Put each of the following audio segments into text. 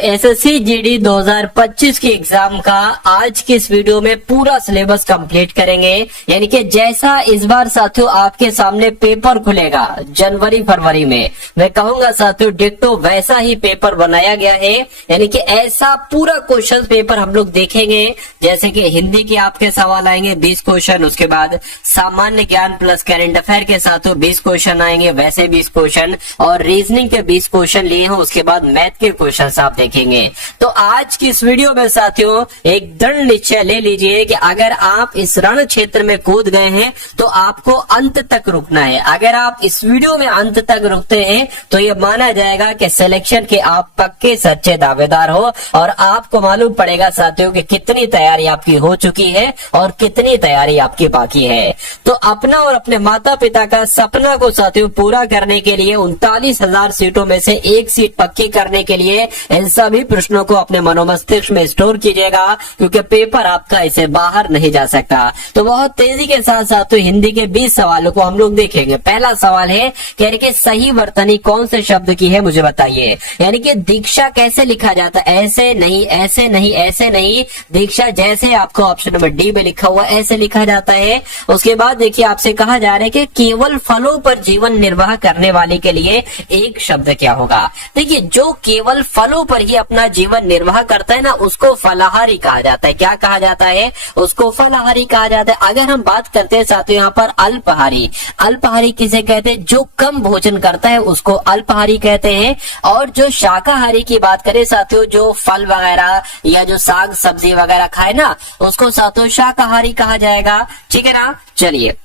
SSC GD 2025 की exam का आज की इस वीडियो में पूरा सिलेबस कंप्लीट करेंगे। यानी कि जैसा इस बार साथियों आपके सामने पेपर खुलेगा जनवरी फरवरी में, मैं कहूंगा साथियों डिट्टो वैसा ही पेपर बनाया गया है। यानी कि ऐसा पूरा क्वेश्चन पेपर हम लोग देखेंगे। जैसे कि हिंदी के आपके सवाल आएंगे 20 क्वेश्चन, उसके बाद सामान्य ज्ञान प्लस करंट अफेयर के साथियों 20 क्वेश्चन आएंगे, वैसे 20 क्वेश्चन, और रीजनिंग के 20 क्वेश्चन लिए हैं। उसके बाद मैथ के क्वेश्चन आप देखेंगे। तो आज की इस वीडियो में साथियों एक दृढ़ निश्चय ले लीजिए कि अगर आप इस रण क्षेत्र में कूद गए हैं तो आपको अंत तक रुकना है। अगर आप इस वीडियो में अंत तक रुकते हैं तो ये माना जाएगा कि सिलेक्शन के आप पक्के सच्चे दावेदार हो, और आपको मालूम पड़ेगा साथियों कि कितनी तैयारी आपकी हो चुकी है और कितनी तैयारी आपकी बाकी है। तो अपना और अपने माता पिता का सपना को साथियों पूरा करने के लिए 39,000 सीटों में से एक सीट पक्की करने के लिए इन सभी प्रश्नों को अपने मनोमस्तिष्क में स्टोर कीजिएगा, क्योंकि पेपर आपका इसे बाहर नहीं जा सकता। तो बहुत तेजी के साथ साथियों हिंदी के 20 सवालों को हम लोग देखेंगे। पहला सवाल है कि सही वर्तनी कौन से शब्द की है मुझे बताइए। यानी कि दीक्षा कैसे लिखा जाता है? ऐसे नहीं, ऐसे नहीं, ऐसे नहीं। दीक्षा जैसे आपको ऑप्शन नंबर डी में लिखा हुआ ऐसे लिखा जाता है। उसके बाद देखिए आपसे कहा जा रहा है कि केवल फलों पर जीवन निर्वाह करने वाले के लिए एक शब्द क्या होगा। देखिए जो केवल फलों पर ही अपना जीवन निर्वाह करता है ना, उसको फलाहारी कहा जाता है। क्या कहा जाता है? उसको फलाहारी कहा जाता है। अगर हम बात करते हैं साथियों यहाँ पर अल्पाहारी, अल्पाहारी किसे कहते हैं? जो कम भोजन करता है उसको अल्पाहारी कहते हैं। और जो शाकाहारी की बात करें साथियों, जो फल वगैरह या जो साग सब्जी वगैरह खाए ना, उसको साथियों शाकाहारी कहा जाएगा। ठीक है ना। चलिए,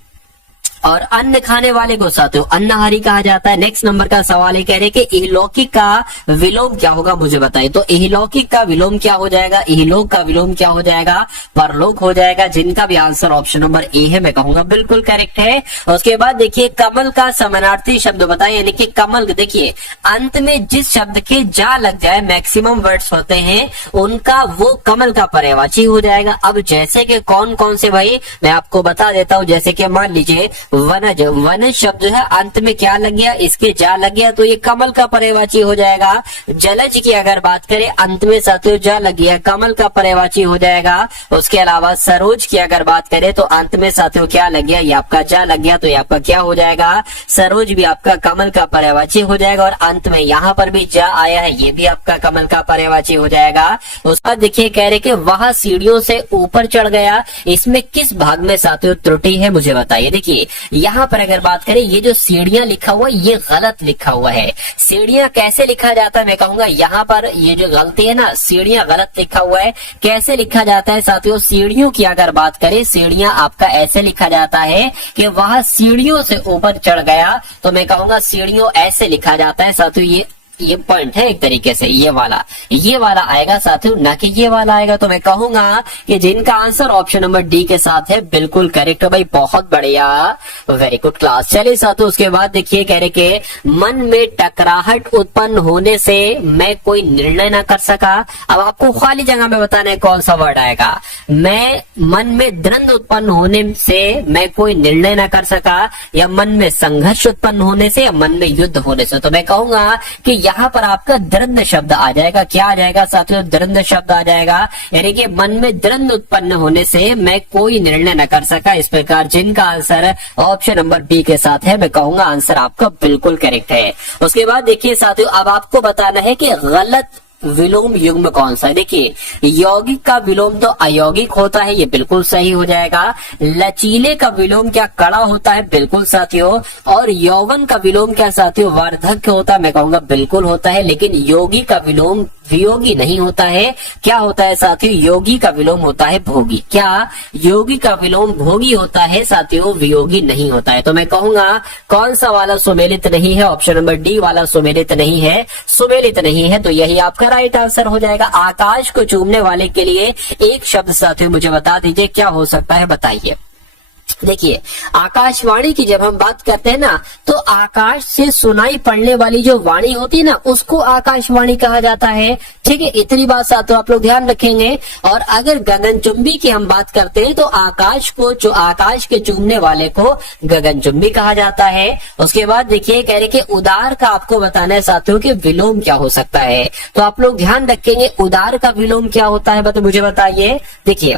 और अन्न खाने वाले को साथियों अन्नहारी कहा जाता है। नेक्स्ट नंबर का सवाल है कह रहे कि इहलौकिक का विलोम क्या होगा मुझे बताइए। तो इहलौकिक का विलोम क्या हो जाएगा? इहलोक का विलोम क्या हो जाएगा? परलोक हो जाएगा, जिनका भी आंसर ऑप्शन नंबर ए है मैं कहूंगा बिल्कुल करेक्ट है। उसके बाद देखिए कमल का समानार्थी शब्द बताए। यानी कि कमल, देखिए अंत में जिस शब्द के जा लग जाए, मैक्सिमम वर्ड्स होते हैं उनका, वो कमल का पर्यायवाची हो जाएगा। अब जैसे कि कौन कौन से भाई मैं आपको बता देता हूं। जैसे कि मान लीजिए वनज, वनज शब्द जो है अंत में क्या लग गया? इसके जा लग गया तो ये कमल का पर्यायवाची हो जाएगा। जलज की अगर बात करें अंत में साथियों जा लग गया, कमल का पर्यायवाची हो जाएगा। उसके अलावा सरोज की अगर बात करें तो अंत में साथियों क्या लग गया? ये आपका जा लग गया तो ये आपका क्या हो जाएगा? सरोज भी आपका कमल का पर्यायवाची हो जाएगा। और अंत में यहाँ पर भी जा आया है, ये भी आपका कमल का पर्यायवाची हो जाएगा। उसके बाद देखिए कह रहे कि वह सीढ़ियों से ऊपर चढ़ गया, इसमें किस भाग में साथियों त्रुटि है मुझे बताइए। देखिए यहाँ पर अगर बात करें ये जो सीढ़ियां लिखा हुआ है ये गलत लिखा हुआ है। सीढ़ियां कैसे लिखा जाता है मैं कहूंगा यहाँ पर ये जो गलती है ना, सीढ़ियां गलत लिखा हुआ है। कैसे लिखा जाता है साथियों? सीढ़ियों की अगर बात करें, सीढ़ियां आपका ऐसे लिखा जाता है कि वह सीढ़ियों से ऊपर चढ़ गया, तो मैं कहूंगा सीढ़ियों ऐसे लिखा जाता है साथियों। ये पॉइंट है एक तरीके से, ये वाला आएगा साथियों, ना कि ये वाला आएगा। तो मैं कहूंगा कि जिनका आंसर ऑप्शन नंबर डी के साथ है बिल्कुल करेक्ट है भाई, बहुत बढ़िया, वेरी गुड क्लास। चलिए साथियों उसके बाद देखिए कह रहे कि मन में टकराहट उत्पन्न होने से मैं कोई निर्णय ना कर सका। अब आपको खाली जगह में बताना है कौन सा वर्ड आएगा। मैं मन में द्वंद्व उत्पन्न होने से मैं कोई निर्णय ना कर सका, या मन में संघर्ष उत्पन्न होने से, या मन में युद्ध होने से। तो मैं कहूंगा कि यहाँ पर आपका द्वंद्व शब्द आ जाएगा। क्या आ जाएगा साथियों? द्वंद्व शब्द आ जाएगा। यानी कि मन में द्वंद्व उत्पन्न होने से मैं कोई निर्णय न कर सका। इस प्रकार जिनका आंसर ऑप्शन नंबर बी के साथ है मैं कहूंगा आंसर आपका बिल्कुल करेक्ट है। उसके बाद देखिए साथियों अब आपको बताना है कि गलत विलोम युग्म कौन सा है। देखिए यौगिक का विलोम तो अयौगिक होता है, ये बिल्कुल सही हो जाएगा। लचीले का विलोम क्या कड़ा होता है? बिल्कुल साथियों। और यौवन का विलोम क्या साथियों? वार्धक्य होता है, मैं कहूंगा बिल्कुल होता है। लेकिन योगी का विलोम वियोगी नहीं होता है। क्या होता है साथियों? योगी का विलोम होता है भोगी। क्या? योगी का विलोम भोगी होता है साथियों, वियोगी नहीं होता है। तो मैं कहूंगा कौन सा वाला सुमेलित नहीं है? ऑप्शन नंबर डी वाला सुमेलित नहीं है, सुमेलित नहीं है। तो यही आपका राइट आंसर हो जाएगा। आकाश को चूमने वाले के लिए एक शब्द साथियों मुझे बता दीजिए क्या हो सकता है, बताइए। देखिए, आकाशवाणी की जब हम बात करते हैं ना, तो आकाश से सुनाई पड़ने वाली जो वाणी होती है ना, उसको आकाशवाणी कहा जाता है। ठीक है, इतनी बात साथ आप लोग ध्यान रखेंगे। और अगर गगनचुंबी की हम बात करते हैं तो आकाश को, जो आकाश के चूमने वाले को गगनचुंबी कहा जाता है। उसके बाद देखिए, कह रहे कि उदार का आपको बताना है साथियों कि विलोम क्या हो सकता है, तो आप लोग ध्यान रखेंगे उदार का विलोम क्या होता है, तो मुझे बताइए। देखिए,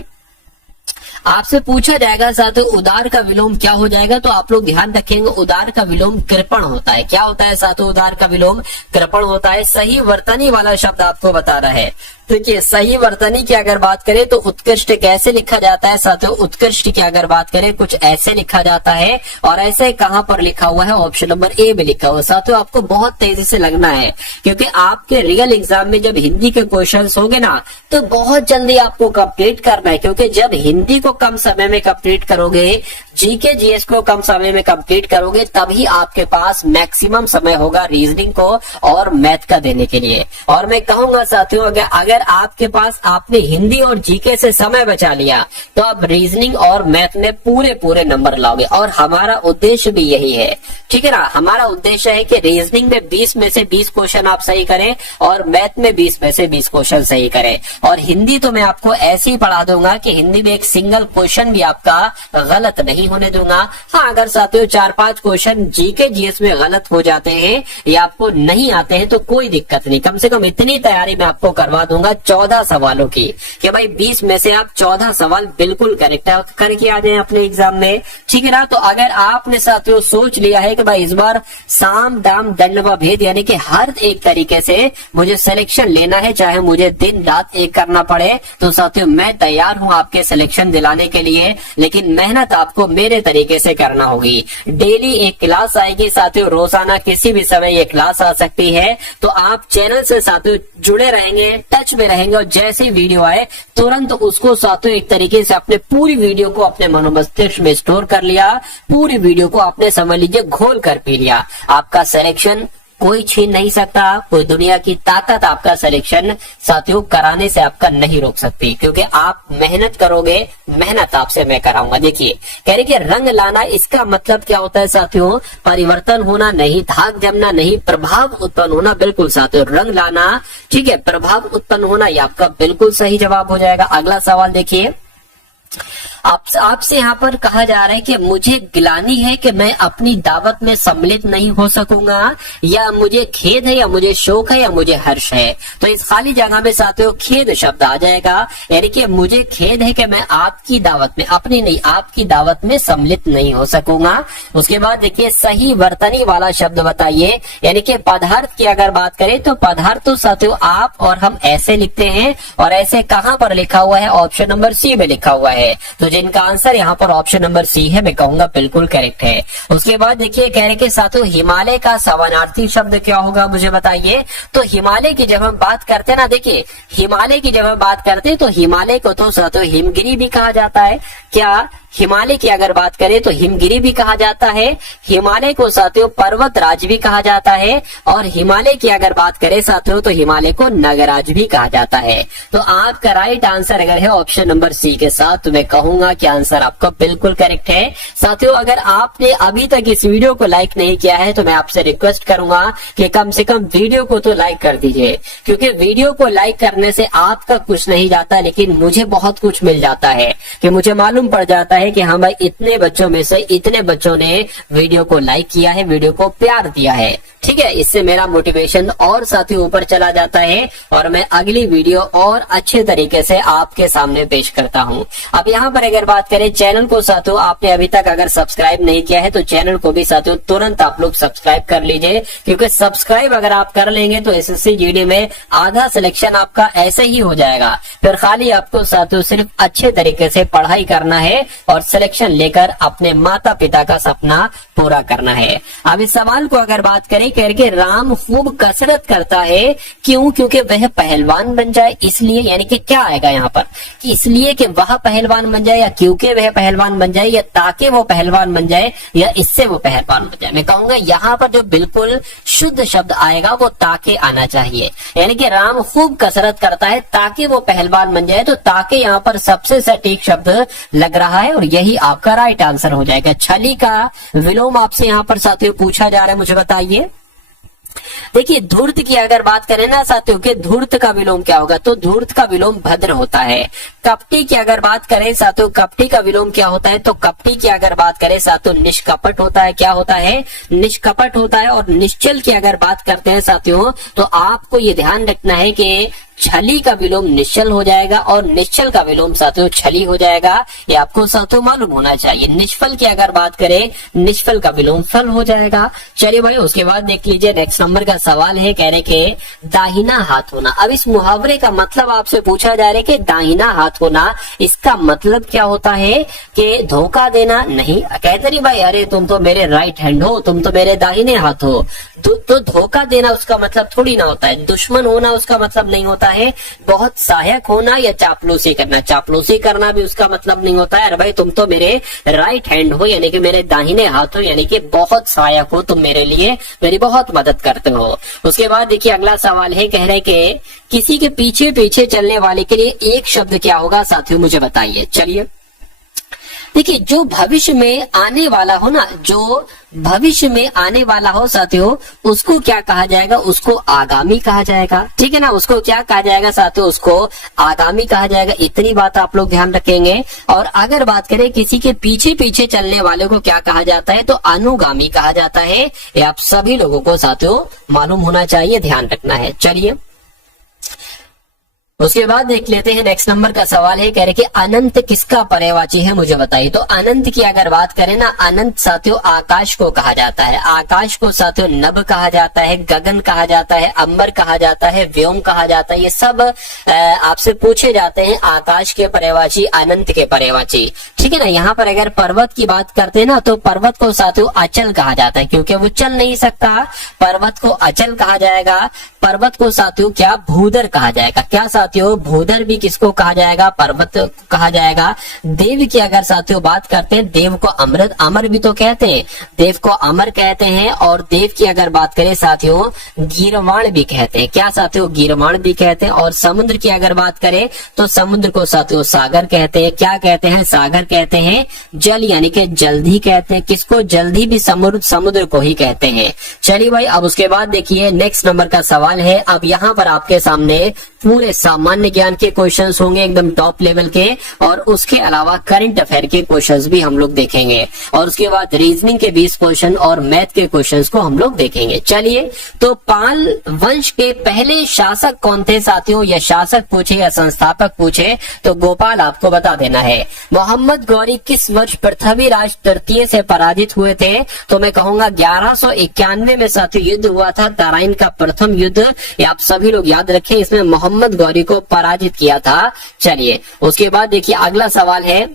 आपसे पूछा जाएगा साथियों उदार का विलोम क्या हो जाएगा, तो आप लोग ध्यान रखेंगे उदार का विलोम कृपण होता है। क्या होता है साथियों? उदार का विलोम कृपण होता है। सही वर्तनी वाला शब्द आपको बता रहा है। देखिए, सही वर्तनी की अगर बात करें तो उत्कृष्ट कैसे लिखा जाता है साथियों? उत्कृष्ट की अगर बात करें कुछ ऐसे लिखा जाता है। और ऐसे कहां पर लिखा हुआ है? ऑप्शन नंबर ए में लिखा हुआ है। साथियों, आपको बहुत तेजी से लगना है, क्योंकि आपके रियल एग्जाम में जब हिंदी के क्वेश्चंस होंगे ना, तो बहुत जल्दी आपको कंप्लीट करना है, क्योंकि जब हिंदी को कम समय में कंप्लीट करोगे, जीके जीएस को कम समय में कंप्लीट करोगे, तभी आपके पास मैक्सिमम समय होगा रीजनिंग को और मैथ का देने के लिए। और मैं कहूंगा साथियों, अगर आपके पास, आपने हिंदी और जीके से समय बचा लिया, तो आप रीजनिंग और मैथ में पूरे नंबर लाओगे। और हमारा उद्देश्य भी यही है, ठीक है ना। हमारा उद्देश्य है कि रीजनिंग में 20 में से 20 क्वेश्चन आप सही करें और मैथ में 20 में से 20 क्वेश्चन सही करें। और हिंदी तो मैं आपको ऐसे ही पढ़ा दूंगा कि हिंदी में एक सिंगल क्वेश्चन भी आपका गलत नहीं होने दूंगा। हाँ, अगर साथियों 4-5 क्वेश्चन जीके जीएस में गलत हो जाते हैं या आपको नहीं आते हैं तो कोई दिक्कत नहीं, कम से कम इतनी तैयारी मैं आपको करवा दूंगा 14 सवालों की, कि भाई 20 में से आप 14 सवाल बिल्कुल करेक्ट करके आ जाए अपने एग्जाम में, ठीक है ना। तो अगर आपने साथियों सोच लिया है कि भाई इस बार साम दाम दंड व भेद, यानी कि हर एक तरीके से मुझे सिलेक्शन लेना है, चाहे मुझे दिन रात एक करना पड़े, तो साथियों मैं तैयार हूं आपके सिलेक्शन दिलाने के लिए। लेकिन मेहनत आपको मेरे तरीके से करना होगी। डेली एक क्लास आएगी साथियों, रोजाना किसी भी समय ये क्लास आ सकती है। तो आप चैनल से साथियों जुड़े रहेंगे, टच में रहेंगे, और जैसे ही वीडियो आए तुरंत उसको साथियों एक तरीके से अपने पूरी वीडियो को अपने मनोमस्तिष्क में स्टोर कर लिया, पूरी वीडियो को आपने समझ लीजिए घोल कर पी लिया। आपका सिलेक्शन कोई छीन नहीं सकता, कोई दुनिया की ताकत आपका सिलेक्शन साथियों कराने से आपका नहीं रोक सकती, क्योंकि आप मेहनत करोगे, मेहनत आपसे मैं कराऊंगा। देखिए, कह रहे कि रंग लाना, इसका मतलब क्या होता है साथियों? परिवर्तन होना नहीं, धाक जमना नहीं, प्रभाव उत्पन्न होना। बिल्कुल साथियों, रंग लाना, ठीक है, प्रभाव उत्पन्न होना, ये आपका बिल्कुल सही जवाब हो जाएगा। अगला सवाल देखिए, आपसे यहाँ पर कहा जा रहा है कि मुझे गिलानी है कि मैं अपनी दावत में सम्मिलित नहीं हो सकूंगा, या मुझे खेद है, या मुझे शोक है, या मुझे हर्ष है। तो इस खाली जगह में साथियों खेद शब्द आ जाएगा, यानी कि मुझे खेद है कि मैं आपकी दावत में, अपनी नहीं आपकी दावत में सम्मिलित नहीं हो सकूंगा। उसके बाद देखिए सही वर्तनी वाला शब्द बताइए, यानी कि पदार्थ की अगर बात करें तो पदार्थ तो साथियों आप और हम ऐसे लिखते हैं, और ऐसे कहां पर लिखा हुआ है? ऑप्शन नंबर सी में लिखा हुआ है। तो जिनका आंसर यहाँ पर ऑप्शन नंबर सी है, मैं कहूंगा बिल्कुल करेक्ट है। उसके बाद देखिए कह रहे कि साथियों हिमालय का समानार्थी शब्द क्या होगा, मुझे बताइए। तो हिमालय की जब हम बात करते हैं ना, देखिए हिमालय की जब हम बात करते हैं तो हिमालय को तो साथियों हिमगिरी भी कहा जाता है। क्या हिमालय की अगर बात करें तो हिमगिरी भी कहा जाता है, हिमालय को साथियों पर्वत राज भी कहा जाता है, और हिमालय की अगर बात करें साथियों तो हिमालय को नगराज भी कहा जाता है। तो आपका राइट आंसर अगर है ऑप्शन नंबर सी के साथ, तो मैं कहूंगा कि आंसर आपका बिल्कुल करेक्ट है। साथियों अगर आपने अभी तक इस वीडियो को लाइक नहीं किया है तो मैं आपसे रिक्वेस्ट करूंगा कि कम से कम वीडियो को तो लाइक कर दीजिए, क्योंकि वीडियो को लाइक करने से आपका कुछ नहीं जाता, लेकिन मुझे बहुत कुछ मिल जाता है, कि मुझे मालूम पड़ जाता है कि हाँ भाई इतने बच्चों में से इतने बच्चों ने वीडियो को लाइक किया है, वीडियो को प्यार दिया है, ठीक है। इससे मेरा मोटिवेशन और साथियों ऊपर चला जाता है, और मैं अगली वीडियो और अच्छे तरीके से आपके सामने पेश करता हूं। अब यहाँ पर अगर बात करें चैनल को साथियों, आपने अभी तक अगर सब्सक्राइब नहीं किया है तो चैनल को भी साथियों तुरंत आप लोग सब्सक्राइब कर लीजिए, क्योंकि सब्सक्राइब अगर आप कर लेंगे तो एसएससी जीडी में आधा सिलेक्शन आपका ऐसे ही हो जाएगा। फिर खाली आपको साथियों सिर्फ अच्छे तरीके से पढ़ाई करना है और सिलेक्शन लेकर अपने माता पिता का सपना पूरा करना है। अब इस सवाल को अगर बात करें, कह के राम खूब कसरत करता है, क्यों? क्योंकि वह पहलवान बन जाए, इसलिए। यानी कि क्या आएगा यहाँ पर, कि इसलिए कि वह पहलवान बन जाए, या क्योंकि वह पहलवान बन जाए, या ताकि वो पहलवान बन जाए, या इससे वो पहलवान बन जाए। मैं कहूंगा यहाँ पर जो बिल्कुल शुद्ध शब्द आएगा वो ताकि आना चाहिए, यानी कि राम खूब कसरत करता है ताकि वो पहलवान बन जाए। तो ताकि यहाँ पर सबसे सटीक शब्द लग रहा है, और यही आपका राइट आंसर हो जाएगा। छली का विलोम आपसे यहाँ पर साथियों पूछा जा रहा है, मुझे बताइए। देखिए धूर्त की अगर बात करें ना साथियों के धूर्त का विलोम क्या होगा, तो धूर्त का विलोम भद्र होता है। कपटी की अगर बात करें साथियों, कपटी का विलोम क्या होता है, तो कपटी की अगर बात करें साथियों निष्कपट होता है। क्या होता है, निष्कपट होता है। और निश्चल की अगर बात करते हैं साथियों, तो आपको ये ध्यान रखना है कि छली का विलोम निश्चल हो जाएगा और निश्चल का विलोम साथियों छली हो जाएगा। ये आपको साथियों मालूम होना चाहिए। निष्फल की अगर बात करें, निष्फल का विलोम फल हो जाएगा। चलिए भाई उसके बाद देख लीजिए नेक्स्ट नंबर का सवाल है, कह रहे के दाहिना हाथ होना। अब इस मुहावरे का मतलब आपसे पूछा जा रहा है कि दाहिना हाथ होना, इसका मतलब क्या होता है कि धोखा देना नहीं। कहते नहीं भाई अरे तुम तो मेरे राइट हैंड हो, तुम तो मेरे दाहिने हाथ हो, तो धोखा देना उसका मतलब थोड़ी ना होता है। दुश्मन होना उसका मतलब नहीं होता है। बहुत सहायक होना या चापलूसी करना, चापलूसी करना भी उसका मतलब नहीं होता है। अरे भाई तुम तो मेरे राइट हैंड हो, यानी कि मेरे दाहिने हाथ हो, यानी कि बहुत सहायक हो, तुम मेरे लिए मेरी बहुत मदद करते हो। उसके बाद देखिए अगला सवाल है, कह रहे कि किसी के पीछे पीछे चलने वाले के लिए एक शब्द क्या होगा साथियों, मुझे बताइए। चलिए देखिए जो भविष्य में आने वाला हो ना, जो भविष्य में आने वाला हो साथियों, उसको क्या कहा जाएगा, उसको आगामी कहा जाएगा। ठीक है ना, उसको क्या कहा जाएगा साथियों, उसको आगामी कहा जाएगा। इतनी बात आप लोग ध्यान रखेंगे। और अगर बात करें किसी के पीछे पीछे चलने वाले को क्या कहा जाता है, तो अनुगामी कहा जाता है। ये आप सभी लोगों को साथियों मालूम होना चाहिए, ध्यान रखना है। चलिए उसके बाद देख लेते हैं नेक्स्ट नंबर का सवाल है, कह रहे कि अनंत किसका पर्यायवाची है, मुझे बताइए। तो अनंत की अगर बात करें ना, अनंत साथियों आकाश को कहा जाता है। आकाश को साथियों नभ कहा जाता है, गगन कहा जाता है, अंबर कहा जाता है, व्योम कहा जाता है। ये सब आपसे पूछे जाते हैं आकाश के पर्यायवाची, अनंत के पर्यायवाची। ठीक है ना। यहाँ पर अगर पर्वत की बात करते हैं ना, तो पर्वत को साथियों अचल कहा जाता है, क्योंकि वो चल नहीं सकता। पर्वत को अचल कहा जाएगा। पर्वत को साथियों क्या भूधर कहा जाएगा। क्या साथियों, भूधर भी किसको कहा जाएगा, पर्वत कहा जाएगा। देव की अगर साथियों बात करते हैं, देव को अमृत, अमर भी तो कहते हैं, देव को अमर कहते हैं। और देव की अगर बात करें साथियों, गीर्वाण भी कहते हैं। क्या साथियों, गीर्वाण भी कहते हैं। और समुद्र की अगर बात करें, तो समुद्र को साथियों सागर कहते हैं। क्या कहते हैं, सागर कहते हैं। जल यानी कि जल्दी कहते हैं। किसको, जल्दी भी समुद्र को ही कहते हैं। चलिए भाई अब उसके बाद देखिए नेक्स्ट नंबर का सवाल है। अब यहाँ पर आपके सामने पूरे सामान्य ज्ञान के क्वेश्चंस होंगे, एकदम टॉप लेवल के, और उसके अलावा करंट अफेयर के क्वेश्चंस भी हम लोग देखेंगे। और उसके बाद रीजनिंग के 20 क्वेश्चन और मैथ के क्वेश्चंस को हम लोग देखेंगे। चलिए तो पाल वंश के पहले शासक कौन थे साथियों, या शासक पूछे या संस्थापक पूछे तो गोपाल आपको बता देना है। मोहम्मद गौरी किस वर्ष पृथ्वीराज तृतीय से पराजित हुए थे, तो मैं कहूंगा 1191 में साथियों युद्ध हुआ था, तराइन का प्रथम युद्ध। ये आप सभी लोग याद रखें, इसमें मोहम्मद गौरी को पराजित किया था। चलिए उसके बाद देखिए अगला सवाल है,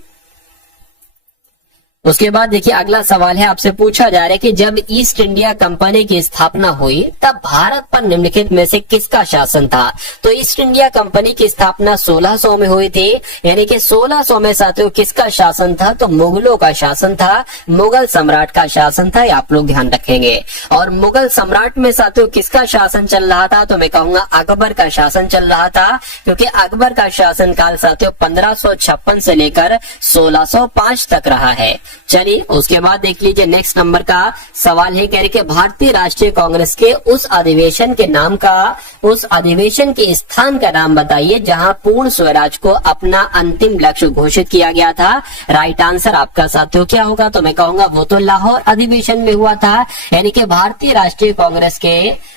उसके बाद देखिए अगला सवाल है, आपसे पूछा जा रहा है कि जब ईस्ट इंडिया कंपनी की स्थापना हुई तब भारत पर निम्नलिखित में से किसका शासन था। तो ईस्ट इंडिया कंपनी की स्थापना 1600 में हुई थी, यानी कि 1600 में साथियों किसका शासन था, तो मुगलों का शासन था, मुगल सम्राट का शासन था। आप लोग ध्यान रखेंगे। और मुगल सम्राट में साथियों किसका शासन चल रहा था, तो मैं कहूंगा अकबर का शासन चल रहा था, क्योंकि अकबर का शासन काल साथियों 1556 से लेकर 1605 तक रहा है। चलिए उसके बाद देख लीजिए नेक्स्ट नंबर का सवाल है, कह रहे कि भारतीय राष्ट्रीय कांग्रेस के उस अधिवेशन के नाम का, उस अधिवेशन के स्थान का नाम बताइए जहां पूर्ण स्वराज को अपना अंतिम लक्ष्य घोषित किया गया था। राइट आंसर आपका साथियों क्या होगा, तो मैं कहूंगा वो तो लाहौर अधिवेशन में हुआ था। यानी कि भारतीय राष्ट्रीय कांग्रेस के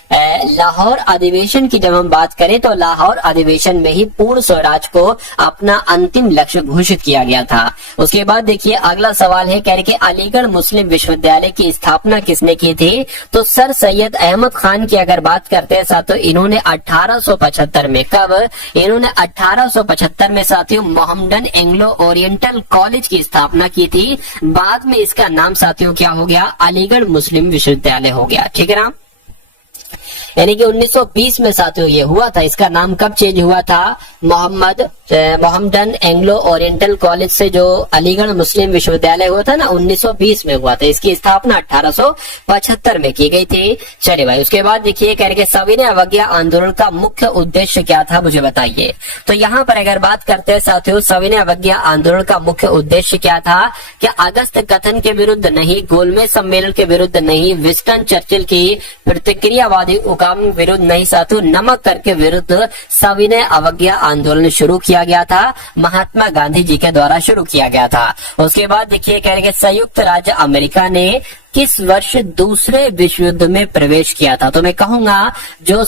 लाहौर अधिवेशन की जब हम बात करें तो लाहौर अधिवेशन में ही पूर्ण स्वराज को अपना अंतिम लक्ष्य घोषित किया गया था। उसके बाद देखिए अगला सवाल है, कह रहे कि अलीगढ़ मुस्लिम विश्वविद्यालय की स्थापना किसने की थी, तो सर सैयद अहमद खान की अगर बात करते हैं साथियों, इन्होंने 1875 में, कब, इन्होंने 1875 में साथियों मोहम्मडन एंग्लो ओरिएंटल कॉलेज की स्थापना की थी। बाद में इसका नाम साथियों क्या हो गया, अलीगढ़ मुस्लिम विश्वविद्यालय हो गया। ठीक है ना। यानी कि 1920 में साथियों ये हुआ था। इसका नाम कब चेंज हुआ था? मोहम्मदन एंग्लो ओरिएंटल कॉलेज से जो अलीगढ़ मुस्लिम विश्वविद्यालय हुआ था ना, 1920 में हुआ था। इसकी स्थापना 1875 में की गई थी। चलिए भाई, उसके बाद देखिए कह रहे सविनय अवज्ञा आंदोलन का मुख्य उद्देश्य क्या था, मुझे बताइए। तो यहाँ पर अगर बात करते हैं साथियों, सविनय अवज्ञा आंदोलन का मुख्य उद्देश्य क्या था? कि अगस्त कथन के विरुद्ध नहीं, गोलमेज सम्मेलन के विरुद्ध नहीं, विंस्टन चर्चिल की प्रतिक्रियावादी उकाम विरुद्ध नहीं साथियों, नमक कर के विरुद्ध सविनय अवज्ञा आंदोलन शुरू किया गया था। महात्मा गांधी जी के द्वारा शुरू किया गया था। उसके बाद देखिए कह रहे संयुक्त राज्य अमेरिका ने किस वर्ष दूसरे विश्व युद्ध में प्रवेश किया था? तो मैं कहूंगा जो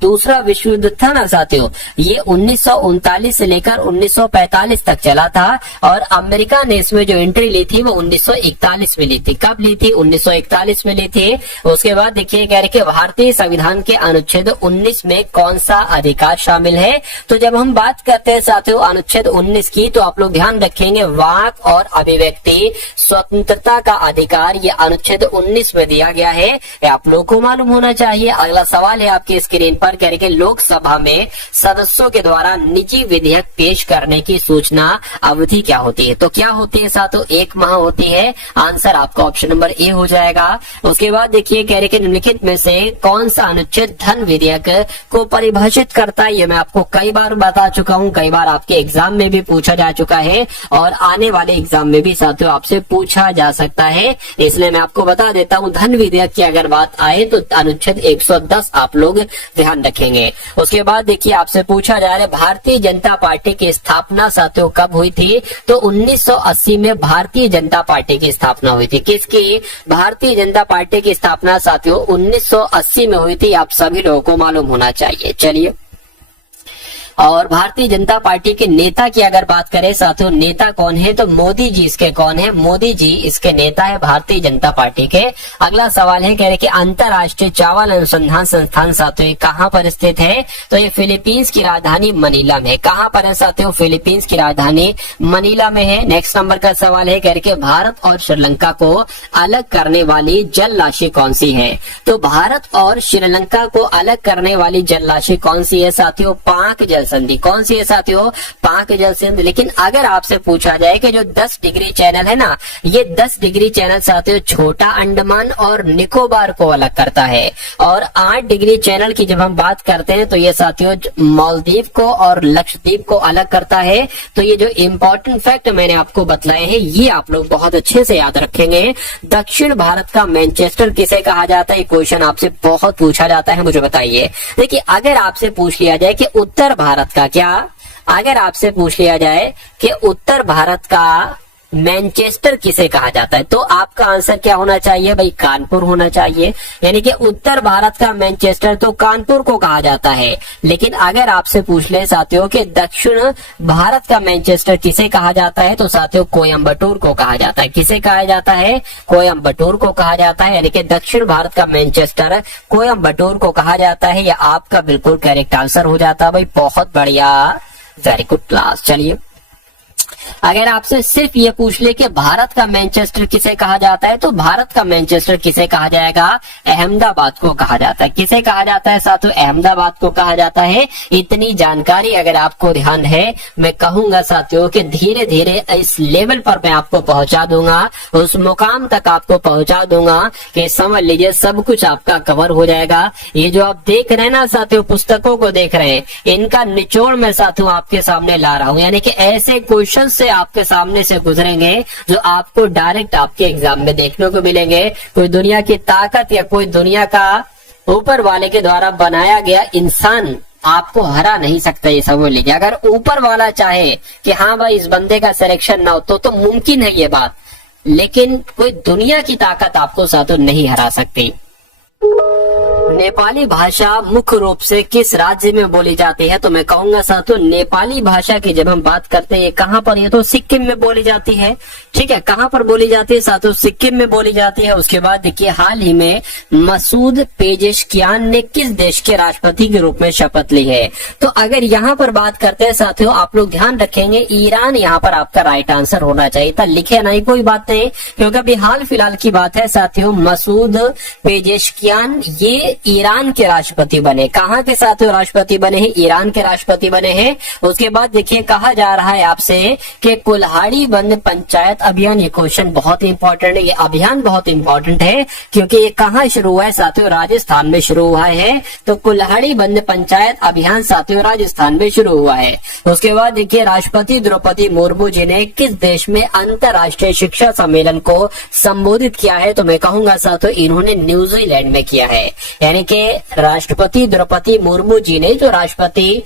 दूसरा विश्व युद्ध था ना साथियों, ये 1939 से लेकर 1945 तक चला था और अमेरिका ने इसमें जो एंट्री ली थी वो 1941 में ली थी। कब ली थी? 1941 में ली थी। उसके बाद देखिए कह रहे कि भारतीय संविधान के अनुच्छेद 19 में कौन सा अधिकार शामिल है? तो जब हम बात करते हैं साथियों अनुच्छेद 19 की, तो आप लोग ध्यान रखेंगे वाक और अभिव्यक्ति स्वतंत्रता का अधिकार ये अनुच्छेद 19 में दिया गया है। ये आप लोगों को मालूम होना चाहिए। अगला सवाल है आपकी स्क्रीन पर, कह रहे कि लोकसभा में सदस्यों के द्वारा निजी विधेयक पेश करने की सूचना अवधि क्या होती है? तो क्या होती है साथियों? 1 माह होती है। आंसर आपका ऑप्शन नंबर ए हो जाएगा। उसके बाद देखिए कह रहे कि निम्नलिखित में से कौन सा अनुच्छेद धन विधेयक को परिभाषित करता है? ये मैं आपको कई बार बता चुका हूँ, कई बार आपके एग्जाम में भी पूछा जा चुका है और आने वाले एग्जाम में भी साथियों आपसे पूछा जा सकता है, इसलिए मैं आपको बता देता हूं। धन विधेयक की अगर बात आए तो अनुच्छेद 110 आप लोग ध्यान रखेंगे। उसके बाद देखिए आपसे पूछा जा रहा है भारतीय जनता पार्टी की स्थापना साथियों कब हुई थी? तो 1980 में भारतीय जनता पार्टी की स्थापना हुई थी। किसकी? भारतीय जनता पार्टी की स्थापना साथियों 1980 में हुई थी। आप सभी लोगों को मालूम होना चाहिए। चलिए, और भारतीय जनता पार्टी के नेता की अगर बात करें साथियों, नेता कौन है? तो मोदी जी इसके कौन है? मोदी जी इसके नेता है भारतीय जनता पार्टी के। अगला सवाल है कह रहे कि अंतरराष्ट्रीय चावल अनुसंधान संस्थान साथियों कहाँ पर स्थित है? तो ये फिलीपींस की राजधानी मनीला में। कहाँ पर है साथियों? फिलीपींस की राजधानी मनीला में है। नेक्स्ट नंबर का सवाल है कह रहे कि भारत और श्रीलंका को अलग करने वाली जल राशि कौन सी है? तो भारत और श्रीलंका को अलग करने वाली जल राशि कौन सी है साथियों? पाक जल संधि। कौन सी है साथियों? पाक जल संधि। लेकिन अगर आपसे पूछा जाए कि जो 10 डिग्री चैनल है ना, ये 10 डिग्री चैनल साथियों छोटा अंडमान और निकोबार को अलग करता है, और 8 डिग्री चैनल की जब हम बात करते हैं तो ये साथियों मालदीव को और लक्षद्वीप को अलग करता है। तो ये जो इम्पोर्टेंट फैक्ट मैंने आपको बतलाए हैं ये आप लोग बहुत अच्छे से याद रखेंगे। दक्षिण भारत का मैनचेस्टर किसे कहा जाता है? क्वेश्चन आपसे बहुत पूछा जाता है, मुझे बताइए। देखिए अगर आपसे पूछ लिया जाए कि उत्तर भारत का क्या, अगर आपसे पूछ लिया जाए कि उत्तर भारत का मैनचेस्टर किसे कहा जाता है, तो आपका आंसर क्या होना चाहिए भाई? कानपुर होना चाहिए। यानी कि उत्तर भारत का मैनचेस्टर तो कानपुर को कहा जाता है। लेकिन अगर आपसे पूछ ले साथियों कि दक्षिण भारत का मैनचेस्टर किसे कहा जाता है, तो साथियों कोयम्बटूर को कहा जाता है। किसे कहा जाता है? कोयम्बटूर को कहा जाता है। यानी कि दक्षिण भारत का मैनचेस्टर कोयम्बटूर को कहा जाता है। यह आपका बिल्कुल करेक्ट आंसर हो जाता है भाई। बहुत बढ़िया, वेरी गुड क्लास। चलिए, अगर आपसे सिर्फ ये पूछ ले कि भारत का मैनचेस्टर किसे कहा जाता है, तो भारत का मैनचेस्टर किसे कहा जाएगा? अहमदाबाद को कहा जाता है। किसे कहा जाता है साथियों? अहमदाबाद को कहा जाता है। इतनी जानकारी अगर आपको ध्यान है, मैं कहूंगा साथियों कि धीरे धीरे इस लेवल पर मैं आपको पहुंचा दूंगा, उस मुकाम तक आपको पहुंचा दूंगा कि समझ लीजिए सब कुछ आपका कवर हो जाएगा। ये जो आप देख रहे हैं ना साथियों, पुस्तकों को देख रहे हैं, इनका निचोड़ मैं साथियों आपके सामने ला रहा हूं। यानी कि ऐसे क्वेश्चन से आपके सामने से गुजरेंगे जो आपको डायरेक्ट आपके एग्जाम में देखने को मिलेंगे। कोई दुनिया की ताकत या कोई दुनिया का ऊपर वाले के द्वारा बनाया गया इंसान आपको हरा नहीं सकता, ये समझ लीजिए। अगर ऊपर वाला चाहे कि हाँ भाई इस बंदे का सिलेक्शन ना हो तो मुमकिन है ये बात, लेकिन कोई दुनिया की ताकत आपको साथों नहीं हरा सकती। नेपाली भाषा मुख्य रूप से किस राज्य में बोली जाती है? तो मैं कहूंगा साथियों नेपाली भाषा की जब हम बात करते हैं कहाँ पर, ये तो सिक्किम में बोली जाती है। ठीक है, कहाँ पर बोली जाती है साथियों? सिक्किम में बोली जाती है। उसके बाद देखिए हाल ही में मसूद पेजेशकियान ने किस देश के राष्ट्रपति के रूप में शपथ ली है? तो अगर यहाँ पर बात करते हैं साथियों, आप लोग ध्यान रखेंगे ईरान यहाँ पर आपका राइट आंसर होना चाहिए था। लिखे नहीं कोई बात नहीं, क्योंकि अभी हाल फिलहाल की बात है साथियों। मसूद पेजेशकियान ये ईरान के राष्ट्रपति बने। कहाँ के साथियों राष्ट्रपति बने हैं? ईरान के राष्ट्रपति बने हैं। उसके बाद देखिए कहा जा रहा है आपसे कि कुल्हाड़ी बंद पंचायत अभियान, ये क्वेश्चन बहुत इंपॉर्टेंट है, ये अभियान बहुत इंपॉर्टेंट है क्योंकि ये कहाँ शुरू हुआ है साथियों? राजस्थान में शुरू हुआ है। तो कुल्हाड़ी बंद पंचायत अभियान साथियों राजस्थान में शुरू हुआ है। उसके बाद देखिए राष्ट्रपति द्रौपदी मुर्मू जी ने किस देश में अंतर्राष्ट्रीय शिक्षा सम्मेलन को संबोधित किया है? तो मैं कहूंगा साथियों इन्होंने न्यूजीलैंड में किया है। यानी कि राष्ट्रपति द्रौपदी मुर्मू जी ने जो राष्ट्रपति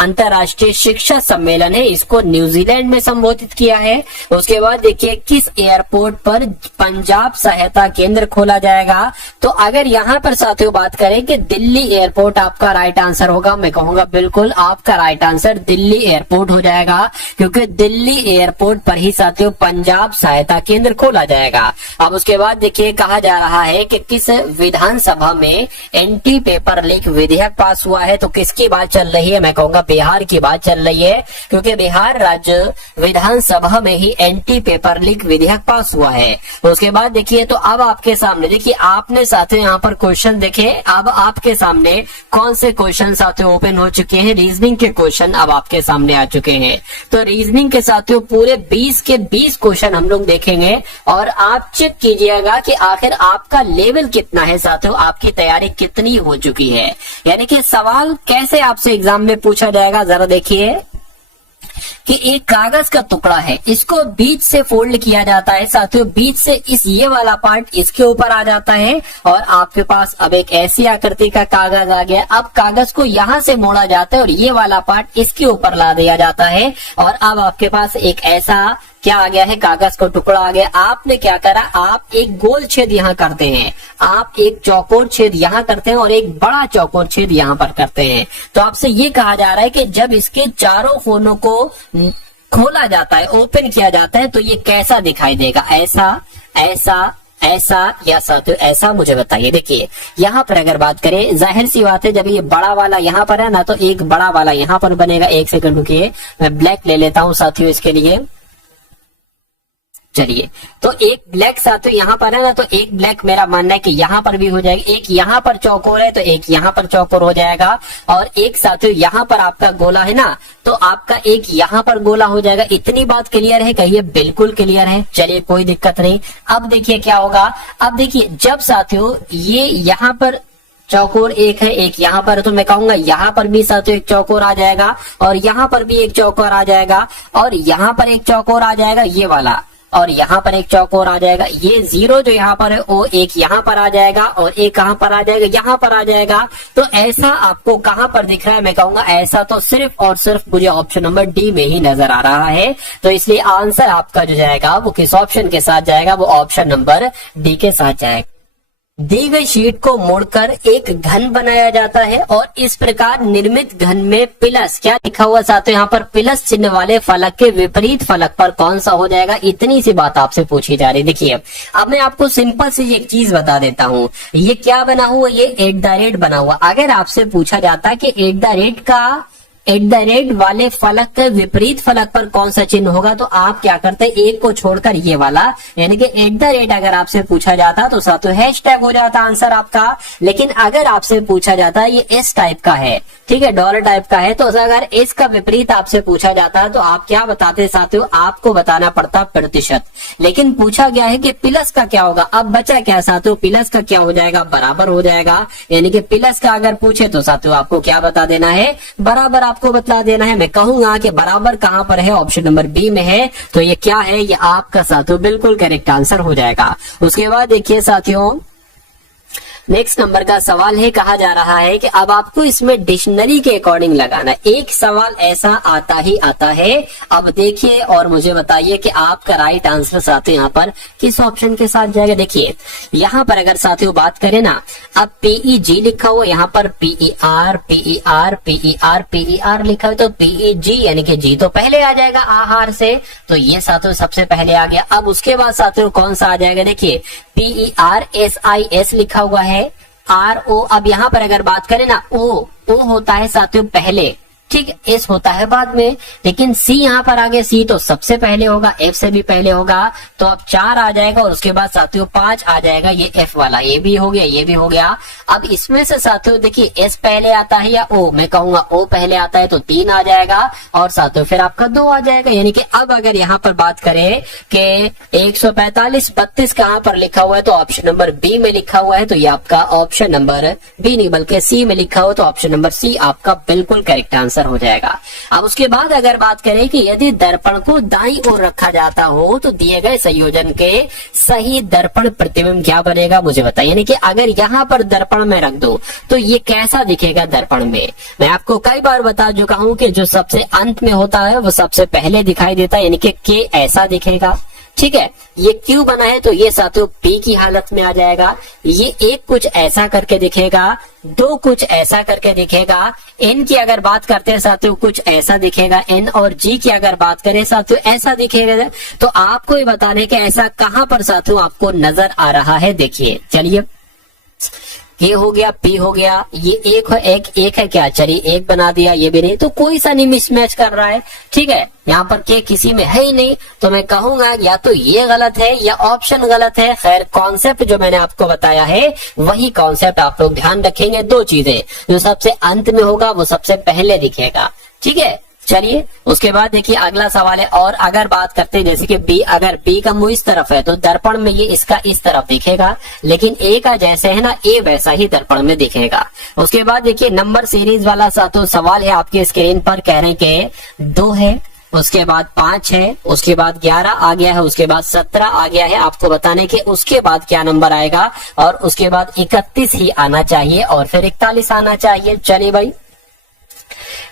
अंतर्राष्ट्रीय शिक्षा सम्मेलन है इसको न्यूजीलैंड में संबोधित किया है। उसके बाद देखिए किस एयरपोर्ट पर पंजाब सहायता केंद्र खोला जाएगा? तो अगर यहाँ पर साथियों बात करें कि दिल्ली एयरपोर्ट आपका राइट आंसर होगा, मैं कहूंगा बिल्कुल आपका राइट आंसर दिल्ली एयरपोर्ट हो जाएगा क्योंकि दिल्ली एयरपोर्ट पर ही साथियों पंजाब सहायता केंद्र खोला जाएगा। अब उसके बाद देखिए कहा जा रहा है कि किस विधानसभा में एंटी पेपर लीक विधेयक पास हुआ है? तो किसकी बात चल रही है? मैं कहूंगा बिहार की बात चल रही है क्योंकि बिहार राज्य विधानसभा में ही एंटी पेपर लीक विधेयक पास हुआ है। उसके बाद देखिए तो अब आपके सामने देखिए आपने साथियों यहाँ पर क्वेश्चन देखे, अब आपके सामने कौन से क्वेश्चन साथियों ओपन हो चुके हैं? रीजनिंग के क्वेश्चन अब आपके सामने आ चुके हैं। तो रीजनिंग के साथियों पूरे 20 के 20 क्वेश्चन हम लोग देखेंगे और आप चेक कीजिएगा कि आखिर आपका लेवल कितना है साथियों, आपकी तैयारी कितनी हो चुकी है। यानी कि सवाल कैसे आपसे एग्जाम में पूछा जाएगा, जरा देखिए कि एक कागज का टुकड़ा है, इसको बीच से फोल्ड किया जाता है साथियों, बीच से इस ये वाला पार्ट इसके ऊपर आ जाता है और आपके पास अब एक ऐसी आकृति का कागज आ गया। अब कागज को यहाँ से मोड़ा जाता है और ये वाला पार्ट इसके ऊपर ला दिया जाता है और अब आपके पास एक ऐसा क्या आ गया है? कागज का टुकड़ा आ गया। आपने क्या करा? आप एक गोल छेद यहाँ करते हैं, आप एक चौकोर छेद यहाँ करते हैं और एक बड़ा चौकोर छेद यहाँ पर करते हैं। तो आपसे ये कहा जा रहा है कि जब इसके चारों कोनों को खोला जाता है, ओपन किया जाता है, तो ये कैसा दिखाई देगा? ऐसा, ऐसा, ऐसा या साथियों ऐसा? मुझे बताइए। देखिए यहाँ पर अगर बात करें, जाहिर सी बात है जब ये बड़ा वाला यहाँ पर है ना तो एक बड़ा वाला यहाँ पर बनेगा। एक सेकंड रुकिए, मैं ब्लैक ले लेता हूँ साथियों इसके लिए। चलिए तो एक ब्लैक साथियों यहाँ पर है ना, तो एक ब्लैक मेरा मानना है कि यहाँ पर भी हो जाएगा। एक यहाँ पर चौकोर है तो एक यहाँ पर चौकोर हो जाएगा और एक साथियों यहाँ पर आपका गोला है ना तो आपका एक यहाँ पर गोला हो जाएगा। इतनी बात क्लियर है? कहिए बिल्कुल क्लियर है। चलिए कोई दिक्कत नहीं। अब देखिए क्या होगा, अब देखिए जब साथियों ये यहाँ पर चौकोर एक है, एक यहाँ पर, तो मैं कहूंगा यहाँ पर भी साथियों एक चौकोर आ जाएगा और यहाँ पर भी एक चौकोर आ जाएगा और यहाँ पर एक चौकोर आ जाएगा ये वाला और यहाँ पर एक चौकोर आ जाएगा। ये जीरो जो यहाँ पर है वो एक यहाँ पर आ जाएगा और एक कहाँ पर आ जाएगा? यहाँ पर आ जाएगा। तो ऐसा आपको कहाँ पर दिख रहा है? मैं कहूंगा ऐसा तो सिर्फ और सिर्फ मुझे ऑप्शन नंबर डी में ही नजर आ रहा है। तो इसलिए आंसर आपका जो जाएगा वो किस ऑप्शन के साथ जाएगा? वो ऑप्शन नंबर डी के साथ जाएगा। दी गई शीट को मोड़कर एक घन बनाया जाता है और इस प्रकार निर्मित घन में प्लस क्या लिखा हुआ साथियों? यहाँ पर प्लस चिन्ह वाले फलक के विपरीत फलक पर कौन सा हो जाएगा? इतनी सी बात आपसे पूछी जा रही। देखिए अब मैं आपको सिंपल सी एक चीज बता देता हूँ। ये क्या बना हुआ? ये @ बना हुआ। अगर आपसे पूछा जाता कि @ वाले फलक के विपरीत फलक पर कौन सा चिन्ह होगा तो आप क्या करते? एक को छोड़कर ये वाला, यानी कि @ अगर आपसे पूछा जाता तो साथियों हैशटैग हो जाता आंसर आपका। लेकिन अगर आपसे पूछा जाता ये इस टाइप का है, ठीक है, डॉलर टाइप का है, तो अगर इसका विपरीत आपसे पूछा जाता है तो आप क्या बताते साथियों? आपको बताना पड़ता प्रतिशत। लेकिन पूछा गया है कि प्लस का क्या होगा। अब बचा क्या साथियों? प्लस का क्या हो जाएगा? बराबर हो जाएगा। यानी कि प्लस का अगर पूछे तो साथियों आपको क्या बता देना है? बराबर आपको बता देना है। मैं कहूंगा कि बराबर कहां पर है? ऑप्शन नंबर बी में है। तो ये क्या है? ये आपका साथियों बिल्कुल करेक्ट आंसर हो जाएगा। उसके बाद देखिए साथियों नेक्स्ट नंबर का सवाल है, कहा जा रहा है कि अब आपको इसमें डिक्शनरी के अकॉर्डिंग लगाना। एक सवाल ऐसा आता ही आता है। अब देखिए और मुझे बताइए कि आपका राइट आंसर साथियों यहाँ पर किस ऑप्शन के साथ जाएगा। देखिए यहाँ पर अगर साथियों बात करें ना, अब PEG लिखा हुआ, यहाँ पर PER PER PER PER लिखा हुआ, तो PEG यानी कि जी तो पहले आ जाएगा आहार से, तो ये साथियों सबसे पहले आ गया। अब उसके बाद साथियों कौन सा आ जाएगा? देखिए PERSIS लिखा हुआ है, RO। अब यहाँ पर अगर बात करें ना, O होता है साथियों पहले, ठीक है, एस होता है बाद में, लेकिन सी यहाँ पर आगे, सी तो सबसे पहले होगा, एफ से भी पहले होगा, तो अब 4 आ जाएगा और उसके बाद साथियों 5 आ जाएगा, ये एफ वाला, ये भी हो गया, ये भी हो गया। अब इसमें से साथियों देखिए एस पहले आता है या ओ, मैं कहूंगा ओ पहले आता है, तो 3 आ जाएगा और साथियों फिर आपका 2 आ जाएगा। यानी कि अब अगर यहाँ पर बात करें कि 145 32 कहाँ पर लिखा हुआ है, तो ऑप्शन नंबर बी में लिखा हुआ है, तो ये आपका ऑप्शन नंबर बी नहीं बल्कि सी में लिखा हुआ, तो ऑप्शन नंबर सी आपका बिल्कुल करेक्ट आंसर हो जाएगा। अब उसके बाद अगर बात करें कि यदि दर्पण को दाईं ओर रखा जाता हो तो दिए गए संयोजन के सही दर्पण प्रतिबिंब क्या बनेगा, मुझे बताइए। यानी कि अगर यहाँ पर दर्पण में रख दो तो ये कैसा दिखेगा दर्पण में। मैं आपको कई बार बता चुका हूं कि जो सबसे अंत में होता है वो सबसे पहले दिखाई देता है, यानी कि के ऐसा दिखेगा। ठीक है, ये क्यू बना है तो ये साथियों पी की हालत में आ जाएगा। ये एक कुछ ऐसा करके दिखेगा, 2 कुछ ऐसा करके दिखेगा, एन की अगर बात करते हैं साथियों कुछ ऐसा दिखेगा, एन और जी की अगर बात करें साथियों ऐसा दिखेगा। तो आपको ये बताने के ऐसा कहां पर साथियों आपको नजर आ रहा है, देखिए चलिए। के हो गया, पी हो गया, ये एक है क्या, चलिए एक बना दिया, ये भी नहीं, तो कोई सा नहीं मिसमैच कर रहा है। ठीक है, यहाँ पर के किसी में है ही नहीं, तो मैं कहूंगा या तो ये गलत है या ऑप्शन गलत है। खैर कॉन्सेप्ट जो मैंने आपको बताया है वही कॉन्सेप्ट आप लोग ध्यान रखेंगे। 2 चीजें, जो सबसे अंत में होगा वो सबसे पहले दिखेगा। ठीक है, चलिए उसके बाद देखिए अगला सवाल है। और अगर बात करते हैं जैसे कि बी, अगर बी का मुंह इस तरफ है तो दर्पण में ये इसका इस तरफ दिखेगा, लेकिन ए का जैसे है ना ए वैसा ही दर्पण में दिखेगा। उसके बाद देखिए नंबर सीरीज वाला साथियों सवाल है आपके स्क्रीन पर, कह रहे हैं कि 2 है, उसके बाद 5 है, उसके बाद 11 आ गया है, उसके बाद 17 आ गया है। आपको बताने के उसके बाद क्या नंबर आएगा, और उसके बाद 31 ही आना चाहिए और फिर 41 आना चाहिए। चलिए भाई,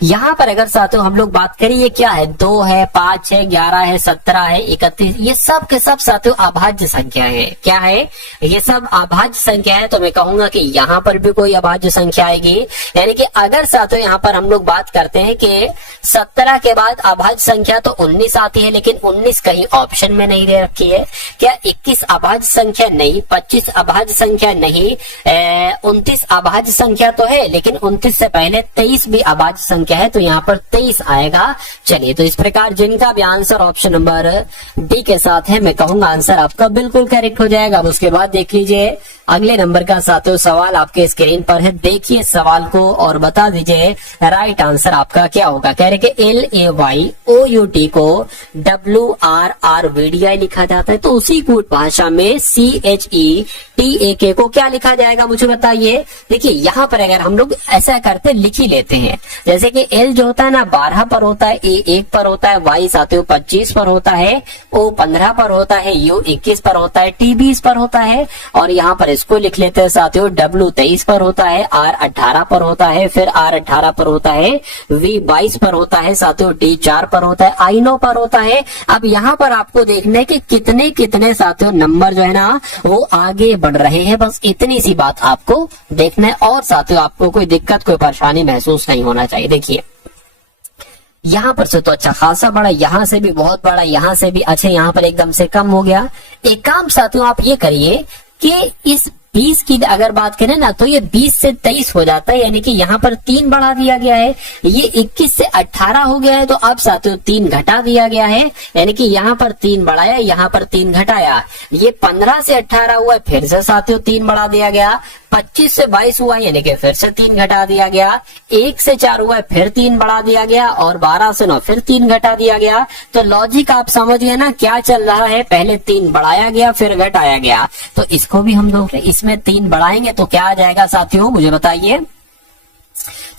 यहाँ पर अगर साथियों हम लोग बात करें ये क्या है, 2 है, 5 है, 11 है, 17 है, 31, ये सब के सब साथियों अभाज्य संख्या है। क्या है, ये सब अभाज्य संख्या है। तो मैं कहूंगा कि यहाँ पर भी कोई अभाज्य संख्या आएगी। यानी कि अगर साथियों यहाँ पर हम लोग बात करते हैं कि 17 के बाद अभाज्य संख्या तो 19 आती है, लेकिन 19 कहीं ऑप्शन में नहीं दे रखी है। क्या 21 अभाज्य संख्या नहीं, 25 अभाज्य संख्या नहीं, 29 अभाज्य संख्या तो है, लेकिन 29 से पहले 23 भी अभाज्य संख्या है, तो यहाँ पर 23 आएगा। चलिए, तो इस प्रकार जिनका भी आंसर ऑप्शन नंबर डी के साथ है, मैं कहूंगा आंसर आपका बिल्कुल करेक्ट हो जाएगा। अब उसके बाद देख लीजिए अगले नंबर का साथियों सवाल आपके स्क्रीन पर है, देखिए सवाल को और बता दीजिए राइट आंसर आपका क्या होगा। कह रहे कि LAYOUT को WRRVDI लिखा जाता है, तो उसी कूट भाषा में CHETAK को क्या लिखा जाएगा, मुझे बताइए। देखिए यहाँ पर अगर हम लोग ऐसा करते लिख ही लेते हैं, जैसे कि L जो होता है ना 12 पर होता है, A 1 पर होता है, Y साथियों 25 पर होता है, O 15 पर होता है, U 21 पर होता है, T 20 पर होता है, और यहाँ पर इसको लिख लेते हैं साथियों W 23 पर होता है, R 18 पर होता है, फिर R 18 पर होता है, V 22 पर होता है साथियों, D 4 पर होता है, I 9 पर होता है। अब यहाँ पर आपको देखना है कि कितने कितने साथियों नंबर जो है ना वो आगे बढ़ रहे हैं, बस इतनी सी बात आपको देखना है। और साथियों आपको कोई दिक्कत कोई परेशानी महसूस नहीं होना चाहिए। देखिए यहाँ पर से तो अच्छा खासा बड़ा, यहाँ से भी बहुत बड़ा, यहाँ से भी अच्छा, यहाँ पर एकदम से कम हो गया। एक काम साथियों आप ये करिए कि इस 20 की अगर बात करें ना तो ये 20 से 23 हो जाता है, यानी कि यहाँ पर 3 बढ़ा दिया गया है। ये 21 से 18 हो गया है, तो अब साथियों 3 घटा दिया गया है, यानी कि यहाँ पर 3 बढ़ाया, यहाँ पर 3 घटाया। ये 15 से 18 हुआ, फिर से साथियों 3 बढ़ा दिया गया। 25 से 22 हुआ, यानी कि फिर से 3 घटा दिया गया। 1 से 4 हुआ, फिर 3 बढ़ा दिया गया, और 12 से 9 फिर 3 घटा दिया गया। तो लॉजिक आप समझिए ना क्या चल रहा है, पहले 3 बढ़ाया गया फिर घटाया गया। तो इसको भी हम लोग इसमें 3 बढ़ाएंगे तो क्या आ जाएगा साथियों, मुझे बताइए।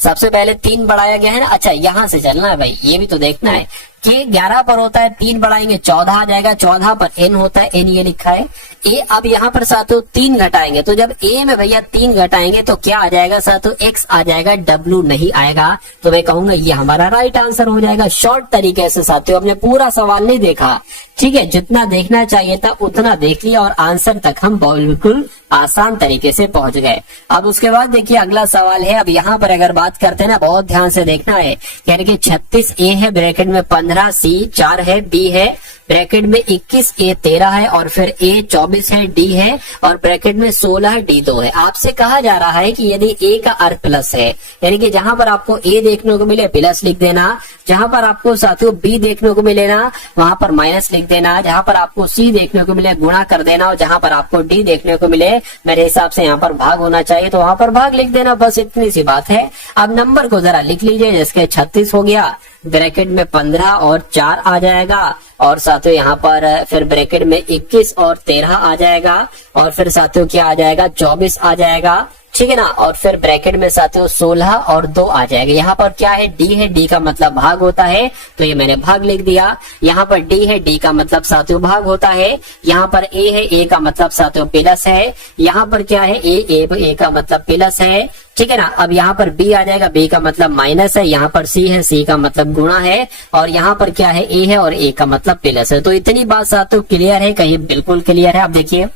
सबसे पहले 3 बढ़ाया गया है ना, अच्छा यहाँ से चलना है भाई, ये भी तो देखना है कि 11 पर होता है, 3 बढ़ाएंगे 14 आ जाएगा, 14 पर n होता है, n ये लिखा है ए। अब यहाँ पर साथियों 3 घटाएंगे, तो जब ए में भैया 3 घटाएंगे तो क्या आ जाएगा साथियों, x आ जाएगा, w नहीं आएगा। तो मैं कहूंगा ये हमारा राइट आंसर हो जाएगा। शॉर्ट तरीके से साथियों, हमने पूरा सवाल नहीं देखा, ठीक है, जितना देखना चाहिए था उतना देख लिया और आंसर तक हम बिल्कुल आसान तरीके से पहुंच गए। अब उसके बाद देखिए अगला सवाल है। अब यहाँ पर अगर बात करते हैं ना, बहुत ध्यान से देखना है, यानी कि 36 ए है, ब्रैकेट में 15 सी, 4 है, बी है, ब्रैकेट में 21 ए 13 है और फिर ए 24 है, डी है और ब्रैकेट में 16 है, डी 2 है। आपसे कहा जा रहा है कि यदि ए का अर्थ प्लस है, यानी कि जहां पर आपको ए देखने को मिले प्लस लिख देना, जहां पर आपको साथियों बी देखने को मिले ना वहां पर माइनस लिख देना, जहां पर आपको सी देखने को मिले गुणा कर देना और जहां पर आपको डी देखने को मिले मेरे हिसाब से यहाँ पर भाग होना चाहिए तो वहां पर भाग लिख देना, बस इतनी सी बात है। अब नंबर को जरा लिख लीजिए, जिसके 36 हो गया, ब्रैकेट में 15 और 4 आ जाएगा और साथियों यहाँ पर फिर ब्रैकेट में 21 और 13 आ जाएगा और फिर साथियों क्या आ जाएगा 24 आ जाएगा, ठीक है ना, और फिर ब्रैकेट में साथियों 16 और 2 आ जाएगा। यहाँ पर क्या है, डी है, डी का मतलब भाग होता है तो ये मैंने भाग लिख दिया। यहाँ पर डी है, डी का मतलब साथियों भाग होता है। यहाँ पर ए है, ए का मतलब साथियों प्लस है। यहाँ पर क्या है, ए का मतलब प्लस है, ठीक है ना। अब यहाँ पर बी आ जाएगा, बी का मतलब माइनस है। यहाँ पर सी है, सी का मतलब गुणा है और यहाँ पर क्या है, ए है और ए का मतलब प्लस है। तो इतनी बात साथियों क्लियर है, कहीं बिल्कुल क्लियर है। अब देखिए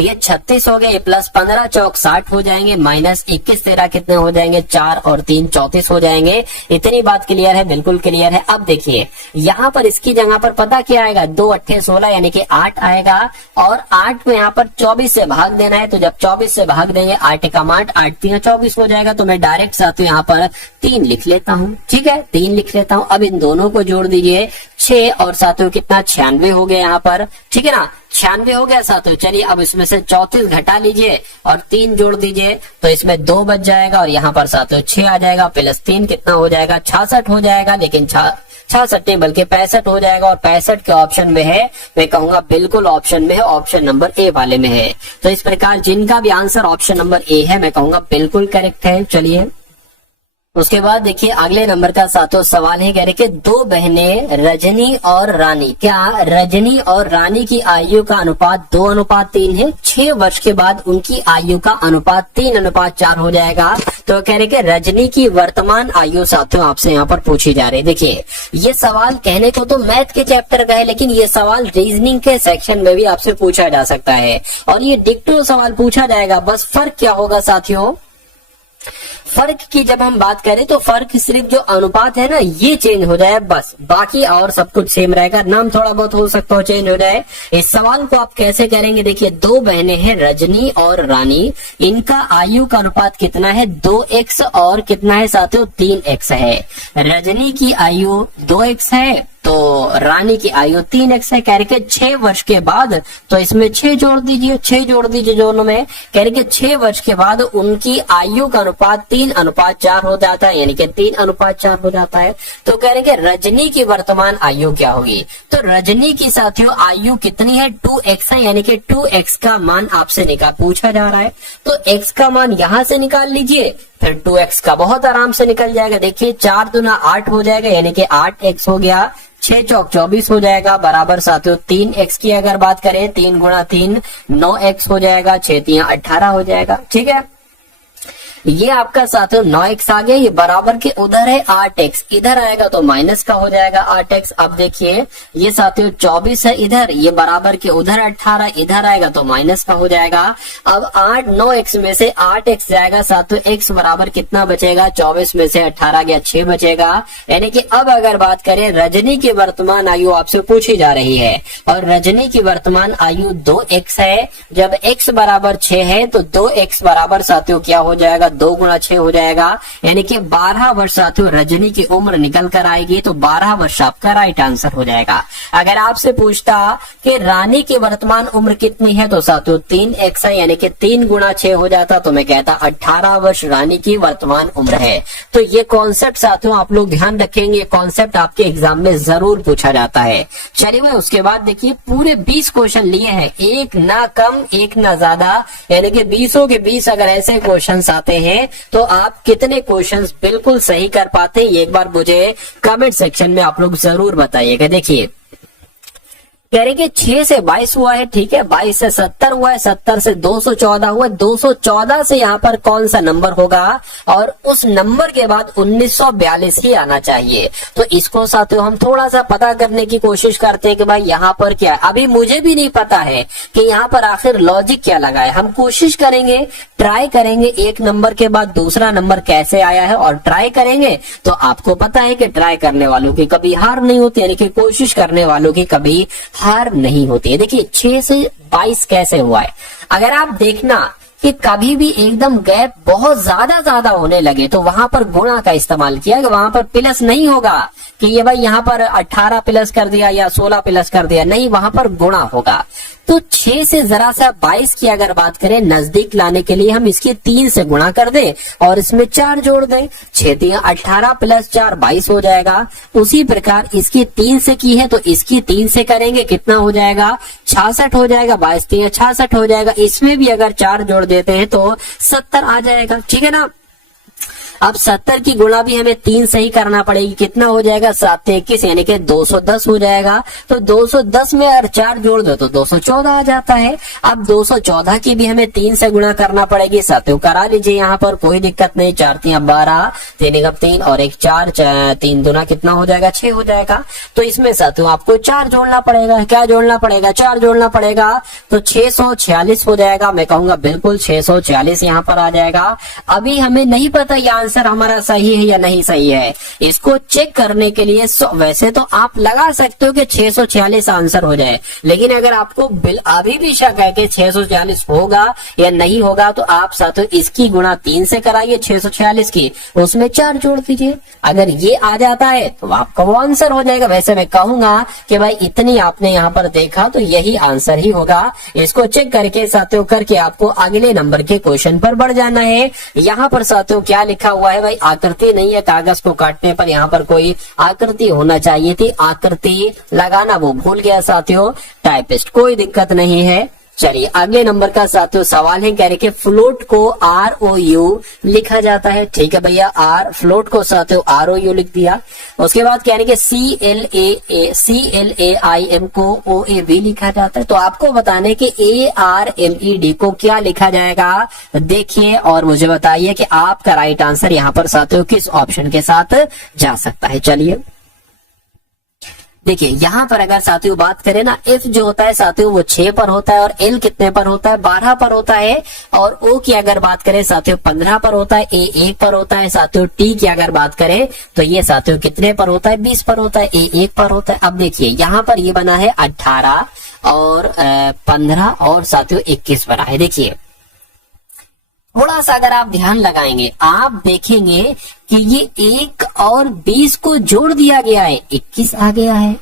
ये 36 हो गया, ये प्लस 15 चौक 60 हो जाएंगे, माइनस 21 13 कितने हो जाएंगे, 4 और 3 34 हो जाएंगे। इतनी बात क्लियर है, बिल्कुल क्लियर है। अब देखिए यहाँ पर इसकी जगह पर पता क्या आएगा, 2 8 16 यानी कि 8 आएगा और 8 को यहाँ पर 24 से भाग देना है। तो जब 24 से भाग देंगे 8 का 8 3 24 हो जाएगा। तो मैं डायरेक्ट साथियों यहाँ पर 3 लिख लेता हूँ, ठीक है, 3 लिख लेता हूँ। अब इन दोनों को जोड़ दीजिए, 6 और साथियों कितना 96 हो गया यहाँ पर, ठीक है ना, 96 हो गया साथियों। चलिए अब इसमें से 34 घटा लीजिए और 3 जोड़ दीजिए तो इसमें 2 बच जाएगा और यहाँ पर साथियों 6 आ जाएगा, प्लस 3 कितना हो जाएगा, 66 हो जाएगा। लेकिन 66 नहीं बल्कि 65 हो जाएगा और 65 के ऑप्शन में है, मैं कहूंगा बिल्कुल ऑप्शन में है, ऑप्शन नंबर ए वाले में है। तो इस प्रकार जिनका भी आंसर ऑप्शन नंबर ए है मैं कहूंगा बिल्कुल करेक्ट है। चलिए उसके बाद देखिए अगले नंबर का सातों सवाल है, कह रहे कि 2 बहनें रजनी और रानी, क्या रजनी और रानी की आयु का अनुपात 2:3 है। 6 वर्ष के बाद उनकी आयु का अनुपात 3:4 हो जाएगा। तो कह रहे कि रजनी की वर्तमान आयु साथियों आपसे यहाँ पर पूछी जा रही है। देखिए ये सवाल कहने को तो मैथ के चैप्टर का है, लेकिन ये सवाल रीजनिंग के सेक्शन में भी आपसे पूछा जा सकता है और ये डिक्टो सवाल पूछा जाएगा। बस फर्क क्या होगा साथियों, फर्क की जब हम बात करें तो फर्क सिर्फ जो अनुपात है ना ये चेंज हो जाए, बस बाकी और सब कुछ सेम रहेगा, नाम थोड़ा बहुत हो सकता हो चेंज हो जाए। इस सवाल को आप कैसे करेंगे, देखिए 2 बहनें हैं रजनी और रानी, इनका आयु का अनुपात कितना है 2x और कितना है साथियों 3x है। रजनी की आयु 2x है तो रानी की आयु 3x है। कह रहे कि 6 वर्ष के बाद, तो इसमें 6 जोड़ दीजिए, 6 जोड़ दीजिए दोनों में। कह रहे कि 6 वर्ष के बाद उनकी आयु का अनुपात 3:4 हो जाता है, यानी कि 3:4 हो जाता है। तो कह रहे कि रजनी की वर्तमान आयु क्या होगी, तो रजनी की साथियों आयु कितनी है 2x है, यानी कि 2x का मान आपसे पूछा जा रहा है। तो x का मान यहां से निकाल लीजिए, फिर 2x का बहुत आराम से निकल जाएगा। देखिए 4 दूना 8 हो जाएगा, यानी कि 8x हो गया, 6 चौक 24 हो जाएगा, बराबर साथियों 3x की अगर बात करें 3 गुणा 3 9x हो जाएगा, 6 3 18 हो जाएगा, ठीक है। ये आपका साथियों 9x आ गया, ये बराबर के उधर है 8x, इधर आएगा तो माइनस का हो जाएगा 8x। अब देखिए ये साथियों 24 है इधर, ये बराबर के उधर 18, इधर आएगा तो माइनस का हो जाएगा। अब 8 9x में से 8x जाएगा साथियों, x बराबर कितना बचेगा 24 में से 18 गया 6 बचेगा। यानी कि अब अगर बात करें रजनी की वर्तमान आयु आपसे पूछी जा रही है और रजनी की वर्तमान आयु 2x है। जब x बराबर 6 है तो 2x बराबर साथियों क्या हो जाएगा 2 गुणा 6 हो जाएगा, यानी कि 12 वर्ष साथियों रजनी की उम्र निकल कर आएगी। तो 12 वर्ष आपका राइट आंसर हो जाएगा। अगर आपसे पूछता कि रानी की वर्तमान उम्र कितनी है तो साथियों 3x है, यानी कि 3 गुणा 6 हो जाता, तो मैं कहता 18 वर्ष रानी की वर्तमान उम्र है। तो ये कॉन्सेप्ट साथियों आप लोग ध्यान रखेंगे, कॉन्सेप्ट आपके एग्जाम में जरूर पूछा जाता है। चलिए भाई उसके बाद देखिए पूरे 20 क्वेश्चन लिए हैं, एक ना कम एक ना ज्यादा, यानी कि 20 के 20 अगर ऐसे क्वेश्चन आते हैं तो आप कितने क्वेश्चंस बिल्कुल सही कर पाते हैं, ये एक बार मुझे कमेंट सेक्शन में आप लोग जरूर बताइएगा। देखिए कह रहे कि 6 से 22 हुआ है, ठीक है, 22 से 70 हुआ है, 70 से 214 हुआ है, 214 से यहाँ पर कौन सा नंबर होगा और उस नंबर के बाद 1942 ही आना चाहिए। तो इसको साथियों हम थोड़ा सा पता करने की कोशिश करते हैं कि भाई यहाँ पर क्या है। अभी मुझे भी नहीं पता है कि यहाँ पर आखिर लॉजिक क्या लगा है, हम कोशिश करेंगे ट्राई करेंगे एक नंबर के बाद दूसरा नंबर कैसे आया है, और ट्राई करेंगे तो आपको पता है कि ट्राई करने वालों की कभी हार नहीं होती, यानी कि कोशिश करने वालों की कभी हार नहीं होती है। देखिए 6 से 22 कैसे हुआ है, अगर आप देखना कि कभी भी एकदम गैप बहुत ज्यादा होने लगे तो वहां पर गुणा का इस्तेमाल किया, वहां पर प्लस नहीं होगा कि ये भाई यहाँ पर 18 प्लस कर दिया या 16 प्लस कर दिया, नहीं, वहां पर गुणा होगा। तो 6 से जरा सा 22 की अगर बात करें नजदीक लाने के लिए हम इसके 3 से गुणा कर दें और इसमें 4 जोड़ दें, 6 3 18 प्लस 4 22 हो जाएगा। उसी प्रकार इसकी 3 से की है तो इसकी 3 से करेंगे, कितना हो जाएगा, 66 हो जाएगा, 22 3 66 हो जाएगा। इसमें भी अगर 4 जोड़ देते हैं तो 70 आ जाएगा, ठीक है ना। अब 70 की गुणा भी हमें 3 से ही करना पड़ेगी, कितना हो जाएगा, 7 21 यानी कि 210 हो जाएगा। तो 210 में अगर 4 जोड़ दो तो 214 आ जाता है। अब 214 की भी हमें 3 से गुणा करना पड़ेगी, साथियों करा लीजिए, यहाँ पर कोई दिक्कत नहीं। 4 3 12, 3 1 3 और 1 4, 3 दूना कितना हो जाएगा, 6 हो जाएगा। तो इसमें साथियों आपको 4 जोड़ना पड़ेगा, क्या जोड़ना पड़ेगा, 4 जोड़ना पड़ेगा, तो 646 हो जाएगा। मैं कहूंगा बिल्कुल 646 यहाँ पर आ जाएगा। अभी हमें नहीं पता ये आंसर हमारा सही है या नहीं सही है, इसको चेक करने के लिए वैसे तो आप लगा सकते हो कि 646 आंसर हो जाए, लेकिन अगर आपको अभी भी शक है कि 646 होगा या नहीं होगा तो आप साथियों इसकी गुणा 3 से कराइए 646 की, उसमें 4 जोड़ दीजिए। अगर ये आ जाता है तो आपका वो आंसर हो जाएगा। वैसे मैं कहूंगा कि भाई इतनी आपने यहाँ पर देखा तो यही आंसर ही होगा। इसको चेक करके साथियों करके आपको अगले नंबर के क्वेश्चन पर बढ़ जाना है। यहाँ पर साथियों क्या लिखा हुआ है, भाई आकृति नहीं है, कागज को काटने पर यहाँ पर कोई आकृति होना चाहिए थी, आकृति लगाना वो भूल गया साथियों टाइपिस्ट, कोई दिक्कत नहीं है। चलिए अगले नंबर का साथियों सवाल है, कह रहे कि फ्लोट को ROU लिखा जाता है, ठीक है भैया, फ्लोट को साथियों ROU लिख दिया। उसके बाद कह रहे कि CLAIM को OAB लिखा जाता है, तो आपको बताने कि ARMED को क्या लिखा जाएगा, देखिए और मुझे बताइए कि आपका राइट आंसर यहाँ पर साथियों किस ऑप्शन के साथ जा सकता है। चलिए देखिए यहाँ पर अगर साथियों बात करें ना, F जो होता है साथियों वो 6 पर होता है और L कितने पर होता है, 12 पर होता है। और O की अगर बात करें साथियों 15 पर होता है, A 1 पर होता है साथियों। T की अगर बात करें तो ये साथियों कितने पर होता है, 20 पर होता है, A 1 पर होता है। अब देखिए यहाँ पर ये बना है 18 और 15 और साथियों 21 बना है। देखिए थोड़ा सा अगर आप ध्यान लगाएंगे आप देखेंगे कि ये 1 और 20 को जोड़ दिया गया है, 21 आ गया है।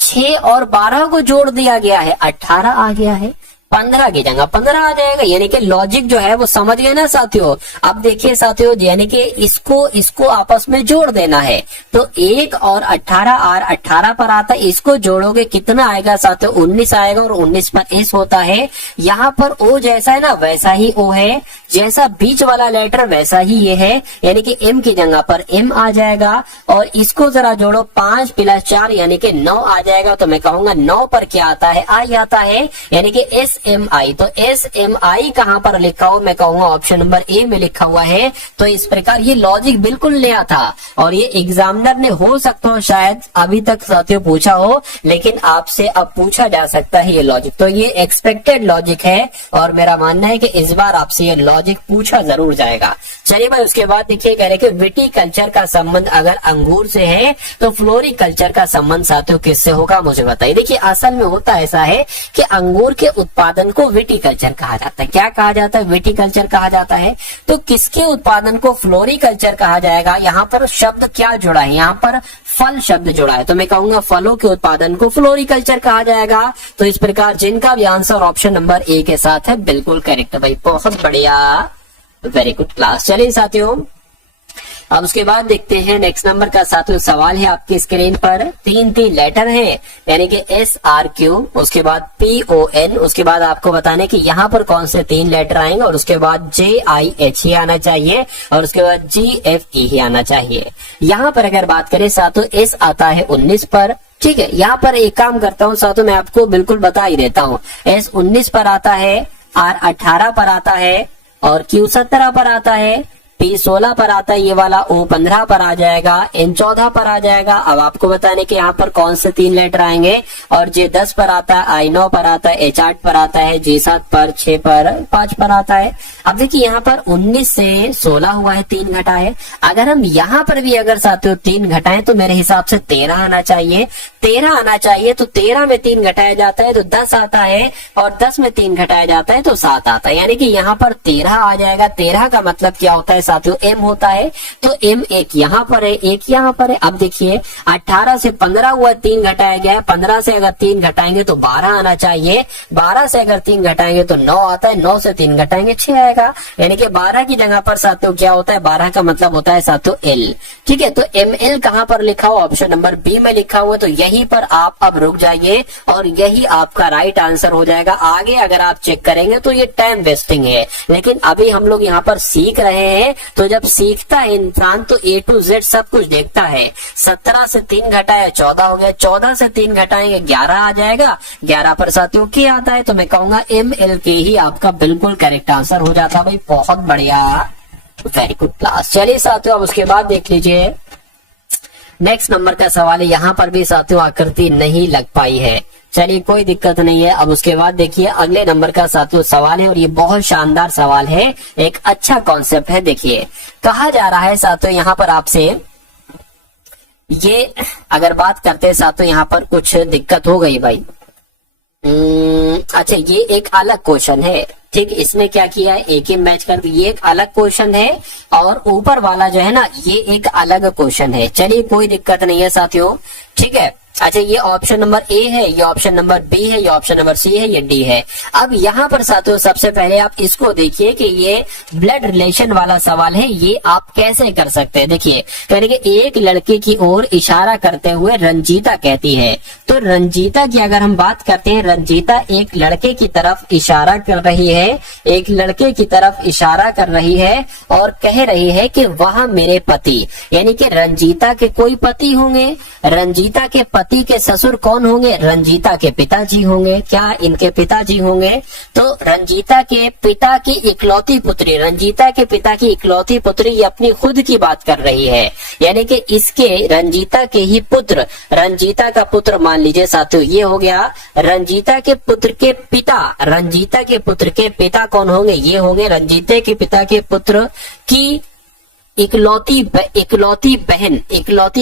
6 और 12 को जोड़ दिया गया है, 18 आ गया है। 15 की जगह 15 आ जाएगा, यानी कि लॉजिक जो है वो समझ गए ना साथियों। अब देखिए साथियों यानी कि इसको आपस में जोड़ देना है, तो 1 और 18 और 18 पर आता है, इसको जोड़ोगे कितना आएगा साथियों, 19 आएगा। और 19 पर एस होता है, यहाँ पर ओ जैसा है ना वैसा ही ओ है, जैसा बीच वाला लेटर वैसा ही ये है, यानी कि एम की जगह पर एम आ जाएगा। और इसको जरा जोड़ो 5 + 4 यानी कि 9 आ जाएगा। तो मैं कहूंगा 9 पर क्या आता है, आई आता है, यानी कि SMI। तो SMI कहां पर लिखा हो, मैं कहूंगा ऑप्शन नंबर ए में लिखा हुआ है। तो इस प्रकार ये लॉजिक बिल्कुल नया था और ये एग्जामिनर ने हो सकता हो शायद अभी तक साथियों पूछा हो, लेकिन आपसे अब पूछा जा सकता है ये लॉजिक। तो ये एक्सपेक्टेड लॉजिक है और मेरा मानना है कि इस बार आपसे ये लॉजिक पूछा जरूर जाएगा। चलिए भाई उसके बाद देखिए कह रहे कि विटीकल्चर का संबंध अगर अंगूर से है तो फ्लोरिकल्चर का संबंध साथियों किससे होगा, मुझे बताइए। देखिए असल में होता ऐसा है कि अंगूर के उत्पादन को विटीकल्चर कहा जाता है। क्या कहा जाता है, विटीकल्चर कहा जाता है। तो किसके उत्पादन को फ्लोरिकल्चर कहा जाएगा, यहाँ पर शब्द क्या जुड़ा है, यहाँ पर फल शब्द जुड़ा है। तो मैं कहूंगा फलों के उत्पादन को फ्लोरिकल्चर कहा जाएगा। तो इस प्रकार जिनका भी आंसर ऑप्शन नंबर ए के साथ है बिल्कुल करेक्ट भाई, बहुत बढ़िया, वेरी गुड क्लास। चलिए साथियों अब उसके बाद देखते हैं नेक्स्ट नंबर का साथियों सवाल है आपकी स्क्रीन पर। 3 लेटर है यानी कि SRQ, उसके बाद PON, उसके बाद आपको बताने कि यहाँ पर कौन से 3 लेटर आएंगे और उसके बाद JIH ही आना चाहिए और उसके बाद GFE ही आना चाहिए। यहाँ पर अगर बात करें साथियों S आता है 19 पर, ठीक है। यहाँ पर एक काम करता हूँ साथियों, मैं आपको बिल्कुल बता ही देता हूँ। S 19 पर आता है, R 18 पर आता है और Q 17 पर आता है, P16 पर आता है ये वाला, O15 पर आ जाएगा, N14 पर आ जाएगा। अब आपको बताने कि यहाँ पर कौन से 3 लेटर आएंगे। और J10 पर आता है, I9 पर आता है, H8 पर आता है, J7 पर, 6 पर, 5 पर आता है। अब देखिए यहाँ पर 19 से 16 हुआ है, 3 घटा है। अगर हम यहाँ पर भी अगर साथियों 3 घटाएं तो मेरे हिसाब से 13 आना चाहिए। 13 आना चाहिए, तो 13 में 3 घटाया जाता है तो 10 आता है, और 10 में 3 घटाया जाता है तो 7 आता है, यानी कि यहाँ पर 13 आ जाएगा। 13 का मतलब क्या होता है साथियों, M होता है। तो M एक यहाँ पर है, एक यहाँ पर है। अब देखिए 18 से 15 हुआ, 3 घटाया गया है। 15 से अगर 3 घटाएंगे तो 12 आना चाहिए। 12 से अगर 3 घटाएंगे तो 9 आता है। 9 से 3 घटाएंगे 6 आएगा, यानी कि 12 की जगह पर साथियों क्या होता है, 12 का मतलब होता है साथियों L। ठीक है, तो ML कहां पर लिखा हुआ, ऑप्शन नंबर बी में लिखा हुआ, तो यहीं पर आप अब रुक जाइए और यही आपका राइट आंसर हो जाएगा। आगे अगर आप चेक करेंगे तो ये टाइम वेस्टिंग है, लेकिन अभी हम लोग यहाँ पर सीख रहे हैं। तो जब सीखता है इंसान तो A to Z सब कुछ देखता है। 17 से 3 घटाया 14 हो गया, 14 से 3 घटाएंगे 11 आ जाएगा। 11 पर साथियों क्या आता है, तो मैं कहूंगा ML के ही आपका बिल्कुल करेक्ट आंसर हो जाता है। भाई बहुत बढ़िया, वेरी गुड क्लास। चलिए साथियों अब उसके बाद देख लीजिए नेक्स्ट नंबर का सवाल है। यहाँ पर भी साथियों आकृति नहीं लग पाई है, चलिए कोई दिक्कत नहीं है। अब उसके बाद देखिए अगले नंबर का साथियों सवाल है, और ये बहुत शानदार सवाल है, एक अच्छा कॉन्सेप्ट है। देखिए कहा जा रहा है साथियों यहाँ पर आपसे, ये अगर बात करते हैं साथियों यहाँ पर कुछ दिक्कत हो गई भाई। अच्छा ये एक अलग क्वेश्चन है, ठीक, इसमें क्या किया है, एक ही मैच कर, ये एक अलग क्वेश्चन है और ऊपर वाला जो है ना ये एक अलग क्वेश्चन है। चलिए कोई दिक्कत नहीं है साथियों, ठीक है। अच्छा ये ऑप्शन नंबर ए है, ये ऑप्शन नंबर बी है, ये ऑप्शन नंबर सी है, ये डी है। अब यहाँ पर साथियों सबसे पहले आप इसको देखिए कि ये ब्लड रिलेशन वाला सवाल है, ये आप कैसे कर सकते हैं। देखिए कहने के एक लड़के की ओर इशारा करते हुए रंजीता कहती है, तो रंजीता की अगर हम बात करते हैं, रंजीता एक लड़के की तरफ इशारा कर रही है, एक लड़के की तरफ इशारा कर रही है और कह रही है कि वह मेरे पति, यानी कि रंजीता के कोई पति होंगे। रंजीता के पति के ससुर कौन होंगे, रंजीता के पिताजी होंगे। क्या इनके पिताजी होंगे, तो रंजीता के पिता की इकलौती पुत्री, रंजीता के पिता की इकलौती पुत्री, ये अपनी खुद की बात कर रही है, यानी कि इसके रंजीता के ही पुत्र, रंजीता का पुत्र मान लीजिए साथियों ये हो गया। रंजीता के पुत्र के पिता, रंजीता के पुत्र के पिता कौन होंगे, ये होंगे रंजीता के पिता के पुत्र की इकलौती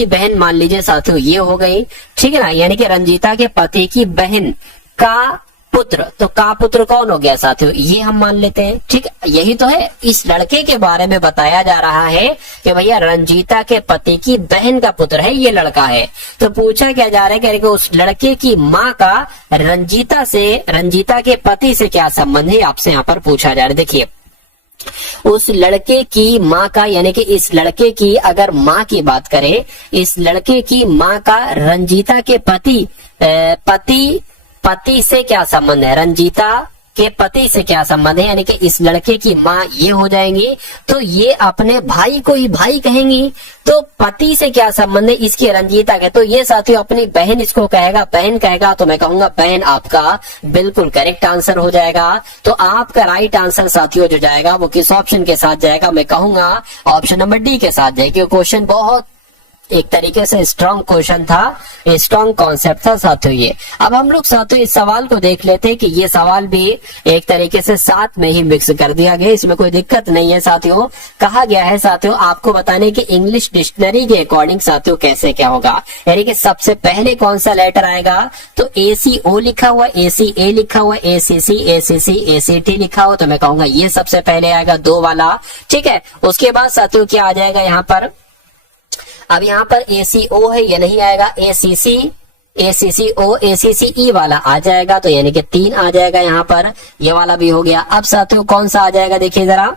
बहन मान लीजिए साथियों ये हो गई, ठीक है ना, यानी कि रंजीता के पति की बहन का पुत्र, तो का पुत्र कौन हो गया साथियों, ये हम मान लेते हैं, ठीक, यही तो है। इस लड़के के बारे में बताया जा रहा है कि भैया रंजीता के पति की बहन का पुत्र है, ये लड़का है। तो पूछा क्या जा रहा है कि उस लड़के की माँ का रंजीता से, रंजीता के पति से क्या संबंध है, आपसे यहाँ पर पूछा जा रहा है। देखिए उस लड़के की माँ का, यानी कि इस लड़के की अगर माँ की बात करें, इस लड़के की माँ का रंजीता के पति से क्या संबंध है, रंजीता के पति से क्या संबंध है, यानी कि इस लड़के की माँ ये हो जाएंगी, तो ये अपने भाई को ही भाई कहेंगी। तो पति से क्या संबंध है इसके, रंजीता के, तो ये साथियों अपनी बहन इसको कहेगा, बहन कहेगा, तो मैं कहूंगा बहन आपका बिल्कुल करेक्ट आंसर हो जाएगा। तो आपका राइट आंसर साथियों जो जाएगा वो किस ऑप्शन के साथ जाएगा, मैं कहूंगा ऑप्शन नंबर डी के साथ जाएगा। क्वेश्चन बहुत एक तरीके से स्ट्रॉन्ग क्वेश्चन था, स्ट्रॉन्ग कॉन्सेप्ट था साथियों ये। अब हम लोग साथियों इस सवाल को देख लेते हैं कि ये सवाल भी एक तरीके से साथ में ही मिक्स कर दिया गया, इसमें कोई दिक्कत नहीं है साथियों। कहा गया है साथियों आपको बताने की इंग्लिश डिक्शनरी के अकॉर्डिंग साथियों कैसे क्या होगा, यानी कि सबसे पहले कौन सा लेटर आएगा, तो ACO लिखा हुआ, ACA लिखा हुआ, ACC, ACC, ACT लिखा हुआ, तो मैं कहूंगा ये सबसे पहले आएगा 2 वाला, ठीक है। उसके बाद साथियों क्या आ जाएगा यहाँ पर, अब यहाँ पर ACO है, ये नहीं आएगा, ACC, ACCO, ACCE वाला आ जाएगा, तो यानी कि 3 आ जाएगा यहाँ पर, ये वाला भी हो गया। अब साथियों कौन सा आ जाएगा देखिए जरा,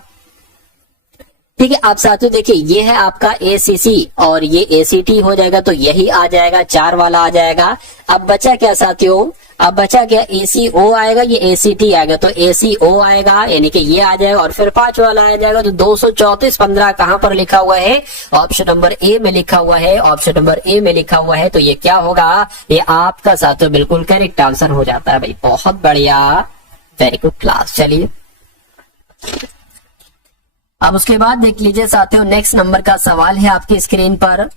ठीक है। अब साथियों देखिए ये है आपका ACC और ये ACT हो जाएगा, तो यही आ जाएगा, 4 वाला आ जाएगा। अब बचा क्या साथियों, अब बचा क्या, ACO आएगा, ये ACT आएगा, तो ACO आएगा यानी कि ये आ जाएगा, और फिर 5 वाला आ जाएगा। तो 234-15 कहां पर लिखा हुआ है, ऑप्शन नंबर ए में लिखा हुआ है, ऑप्शन नंबर ए में लिखा हुआ है, तो ये क्या होगा, ये आपका साथियों बिल्कुल करेक्ट आंसर हो जाता है। भाई बहुत बढ़िया, वेरी गुड क्लास। चलिए अब उसके बाद देख लीजिए साथियों, नेक्स्ट नंबर का सवाल है आपकी स्क्रीन पर।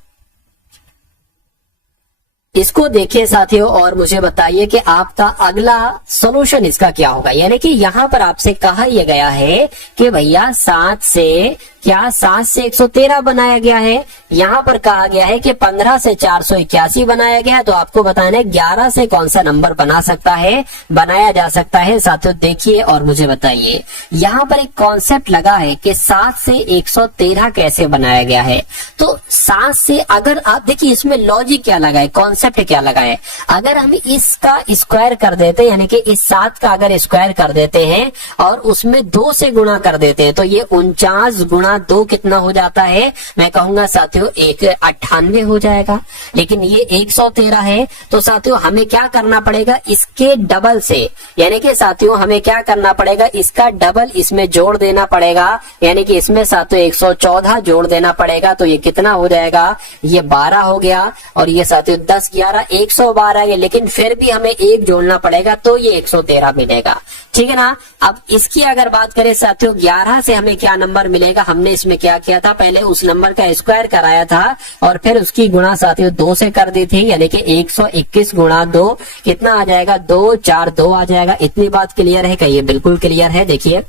इसको देखिए साथियों और मुझे बताइए कि आपका अगला सॉल्यूशन इसका क्या होगा। यानी कि यहाँ पर आपसे कहा यह गया है कि भैया 7 से 113 बनाया गया है। यहाँ पर कहा गया है कि 15 से 481 बनाया गया है। तो आपको बताना है 11 से कौन सा नंबर बनाया जा सकता है। साथियों देखिए और मुझे बताइए, यहाँ पर एक कॉन्सेप्ट लगा है कि 7 से 113 कैसे बनाया गया है। तो 7 से अगर आप देखिए इसमें लॉजिक क्या लगा है, कॉन्सेप्ट क्या लगा है। अगर हम इसका स्क्वायर कर देते हैं, यानी कि इस 7 का अगर स्क्वायर कर देते हैं और उसमें 2 से गुणा कर देते हैं, तो ये 49 गुणा 2 कितना हो जाता है, मैं कहूंगा साथियों 98 हो जाएगा। लेकिन ये 113 है, तो साथियों हमें क्या करना पड़ेगा, इसके डबल से, यानी कि साथियों हमें क्या करना पड़ेगा, इसका डबल इसमें जोड़ देना पड़ेगा। यानी कि इसमें साथियों 114 जोड़ देना पड़ेगा। तो ये कितना हो जाएगा, ये 12 हो गया। और ये साथियों 10 11 112 है, लेकिन फिर भी हमें 1 जोड़ना पड़ेगा तो ये 113 मिलेगा। ठीक है ना। अब इसकी अगर बात करें साथियों, 11 से हमें क्या नंबर मिलेगा, हमने इसमें क्या किया था, पहले उस नंबर का स्क्वायर कराया था और फिर उसकी गुणा साथियों 2 से कर दी थी। यानी कि 121 गुणा 2 कितना आ जाएगा, 242 आ जाएगा। इतनी बात क्लियर है क्या? ये बिल्कुल क्लियर है। देखिए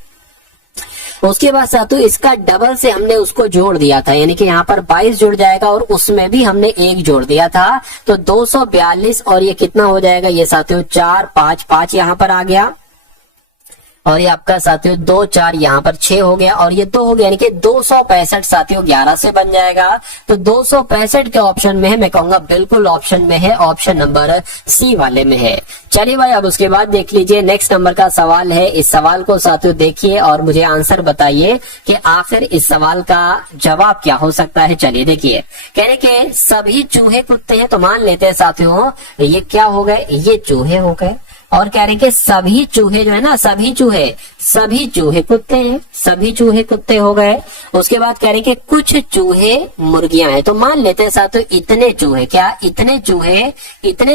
उसके बाद साथियों इसका डबल से हमने उसको जोड़ दिया था, यानी कि यहाँ पर 22 जुड़ जाएगा और उसमें भी हमने 1 जोड़ दिया था, तो 242। और ये कितना हो जाएगा, ये साथियों 4 5 5 यहाँ पर आ गया। और ये आपका साथियों 2 4 यहाँ पर 6 हो गया और ये 2 हो गया, यानी कि 265 साथियों 11 से बन जाएगा। तो 265 के ऑप्शन में है, मैं कहूंगा बिल्कुल ऑप्शन में है, ऑप्शन नंबर सी वाले में है। चलिए भाई अब उसके बाद देख लीजिए, नेक्स्ट नंबर का सवाल है। इस सवाल को साथियों देखिए और मुझे आंसर बताइए कि आखिर इस सवाल का जवाब क्या हो सकता है। चलिए देखिए, कहने के सभी चूहे कुत्ते हैं, तो मान लेते हैं साथियों ये क्या हो गए, ये चूहे हो गए। और कह रहे हैं कि सभी चूहे जो है ना, सभी चूहे कुत्ते हैं, सभी चूहे कुत्ते हो गए। उसके बाद कह रहे हैं कि कुछ चूहे मुर्गियां हैं, तो मान लेते हैं साथियों इतने चूहे, क्या इतने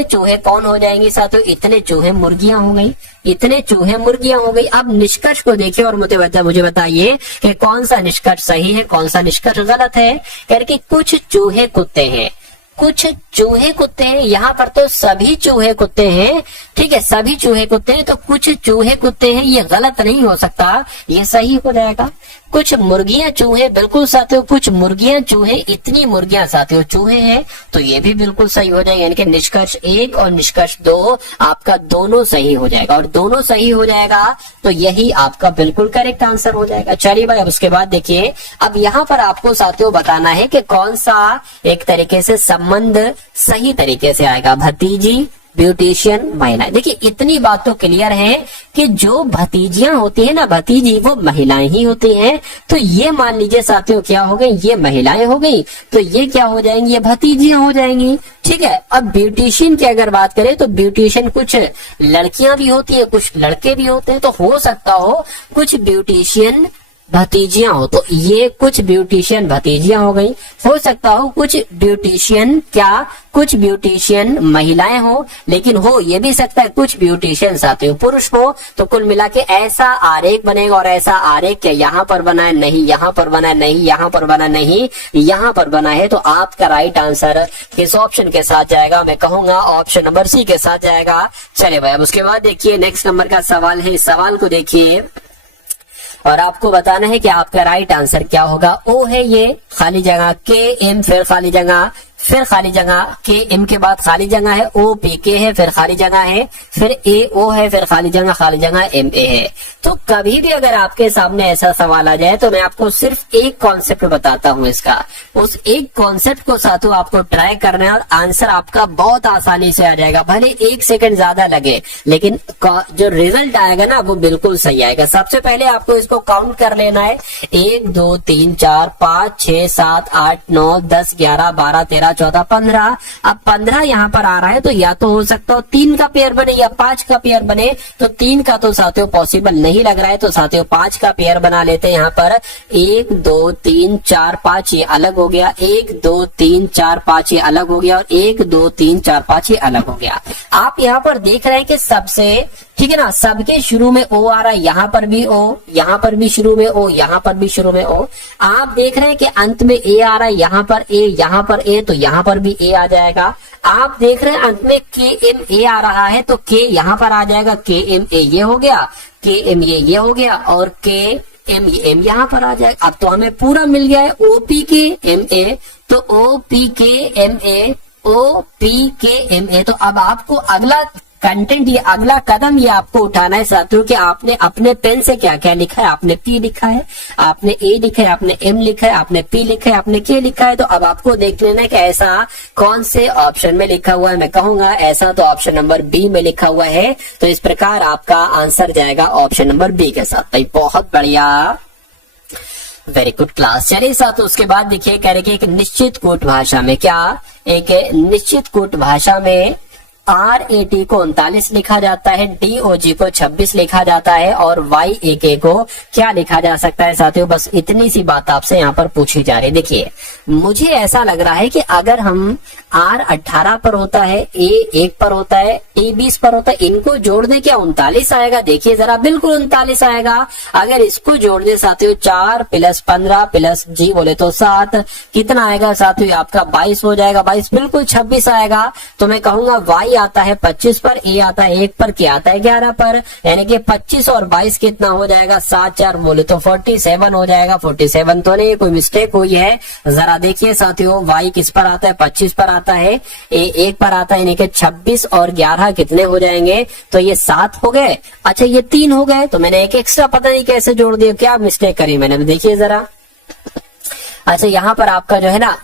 चूहे कौन हो जाएंगे साथियों, इतने चूहे मुर्गियां हो गई, इतने चूहे मुर्गियां हो गई। अब निष्कर्ष को देखिए और मुझे बताइए कि कौन सा निष्कर्ष सही है, कौन सा निष्कर्ष गलत है। कह रहे कि कुछ चूहे कुत्ते हैं, कुछ चूहे कुत्ते हैं, यहाँ पर तो सभी चूहे कुत्ते हैं। ठीक है, सभी चूहे कुत्ते हैं, तो कुछ चूहे कुत्ते हैं, ये गलत नहीं हो सकता, ये सही हो जाएगा। कुछ मुर्गियां चूहे, बिल्कुल साथियों कुछ मुर्गियां चूहे, इतनी मुर्गियां साथियों चूहे हैं, तो ये भी बिल्कुल सही हो जाएगा। यानी कि निष्कर्ष 1 और निष्कर्ष 2 आपका दोनों सही हो जाएगा, और दोनों सही हो जाएगा तो यही आपका बिल्कुल करेक्ट आंसर हो जाएगा। चलिए भाई अब उसके बाद देखिए, अब यहाँ पर आपको साथियों बताना है कि कौन सा एक तरीके से संबंध सही तरीके से आएगा, भतीजी, ब्यूटिशियन, महिला। देखिए इतनी बात तो क्लियर है कि जो भतीजियां होती है ना, भतीजी, वो महिलाएं ही होती हैं। तो ये मान लीजिए साथियों क्या हो गई, ये महिलाएं हो गई, तो ये क्या हो जाएंगी, ये भतीजियां हो जाएंगी। ठीक है, अब ब्यूटिशियन की अगर बात करें तो ब्यूटिशियन कुछ लड़कियां भी होती है, कुछ लड़के भी होते हैं, तो हो सकता हो कुछ ब्यूटिशियन भतीजियां हो, तो ये कुछ ब्यूटिशियन भतीजियां हो गई। हो सकता हो कुछ ब्यूटिशियन महिलाएं हो, लेकिन हो ये भी सकता है कुछ ब्यूटिशियन साथियों पुरुष हो। तो कुल मिला के ऐसा आरेख बनेगा, और ऐसा आरेख क्या यहाँ पर बना है, नहीं यहाँ पर बना है, नहीं यहाँ पर बना, नहीं यहाँ पर बना है। तो आपका राइट आंसर किस ऑप्शन के साथ जाएगा, मैं कहूंगा ऑप्शन नंबर सी के साथ जाएगा। चलिए भाई अब उसके बाद देखिए, नेक्स्ट नंबर का सवाल है। इस सवाल को देखिए और आपको बताना है कि आपका राइट आंसर क्या होगा। ओ है ये खाली जगह, के एम फिर खाली जगह, फिर खाली जगह, के एम के बाद खाली जगह है, ओ पी के है, फिर खाली जगह है, फिर ए ओ है, फिर खाली जगह एम ए है। तो कभी भी अगर आपके सामने ऐसा सवाल आ जाए तो मैं आपको सिर्फ एक कॉन्सेप्ट बताता हूँ इसका, उस एक कॉन्सेप्ट को साथों आपको ट्राई करना है और आंसर आपका बहुत आसानी से आ जाएगा। भले 1 सेकंड ज्यादा लगे, लेकिन जो रिजल्ट आएगा ना वो बिल्कुल सही आएगा। सबसे पहले आपको इसको काउंट कर लेना है, 1 2 3 4 5 6 7 8 9 10 11 12 13 14 15। अब 15 यहाँ पर आ रहा है, तो या तो हो सकता हो 3 का पेयर बने या 5 का पेयर बने। तो 3 का तो साथियों पॉसिबल नहीं लग रहा है, तो साथियों 5 का पेयर बना लेते हैं। यहाँ पर 1 2 3 4 5 ये अलग हो गया, 1 2 3 4 5 ये अलग हो गया, और 1 2 3 4 5 ये अलग हो गया। आप यहाँ पर देख रहे हैं कि सबसे ठीक है ना, सबके शुरू में ओ आ रहा है, यहाँ पर भी ओ, यहाँ पर भी शुरू में ओ, यहाँ पर भी शुरू में ओ। आप देख रहे हैं कि अंत में ए आ रहा है, यहाँ पर ए, यहाँ पर ए, तो यहाँ पर भी ए आ जाएगा। आप देख रहे हैं अंत में के एम ए आ रहा है, तो के यहाँ पर आ जाएगा, के एम ए ये हो गया, के एम ये हो गया, और के एम यहाँ पर आ जाएगा। अब तो हमें पूरा मिल गया है ओपी के एम ए, तो ओ पी के एम ए, ओ पी के एम ए। तो अब आपको अगला कंटेंट, ये अगला कदम ये आपको उठाना है साथियों कि आपने अपने पेन से क्या क्या लिखा है। आपने पी लिखा है, आपने ए लिखा है, आपने एम लिखा है, आपने पी लिखा है, आपने के लिखा है। तो अब आपको देख लेना है कि ऐसा कौन से ऑप्शन में लिखा हुआ है। मैं कहूंगा ऐसा तो ऑप्शन नंबर बी में लिखा हुआ है, तो इस प्रकार आपका आंसर जाएगा ऑप्शन नंबर बी के साथ। भाई बहुत बढ़िया, वेरी गुड क्लास। चलिए साथियों, उसके बाद देखिए कह रहे कि एक निश्चित कूट भाषा में, क्या एक निश्चित कूट भाषा में RAT को 39 लिखा जाता है, DOG को 26 लिखा जाता है, और YAK को क्या लिखा जा सकता है साथियों। बस इतनी सी बात आपसे यहाँ पर पूछी जा रही है। देखिए मुझे ऐसा लग रहा है कि अगर हम R 18 पर होता है, A 1 पर होता है, A 20 पर होता है, इनको जोड़ दे क्या 39 आएगा। देखिए जरा, बिल्कुल 39 आएगा। अगर इसको जोड़ दे साथियों 4 + 15 + G बोले तो 7, कितना आएगा साथियों आपका 22 हो जाएगा। 22 बिल्कुल 26 आएगा। तो मैं कहूंगा Y आता है 25 पर, ए आता है 1 पर, क्या आता है 11 पर, यानी कि 25 और 22 कितना हो जाएगा 7 4 बोले तो 47 हो जाएगा। 47 तो नहीं, कोई मिस्टेक हुई है। जरा देखिए साथियों, Y किस पर आता है 25 पर आता है, ए 1 पर आता है, यानी कि 26 और 11 कितने हो जाएंगे, तो ये 7 हो गए। अच्छा ये 3 हो गए, तो मैंने एक एक्स्ट्रा पता नहीं कैसे जोड़ दिया, क्या मिस्टेक करी मैंने, देखिए जरा। अच्छा यहाँ पर आपका जो है ना,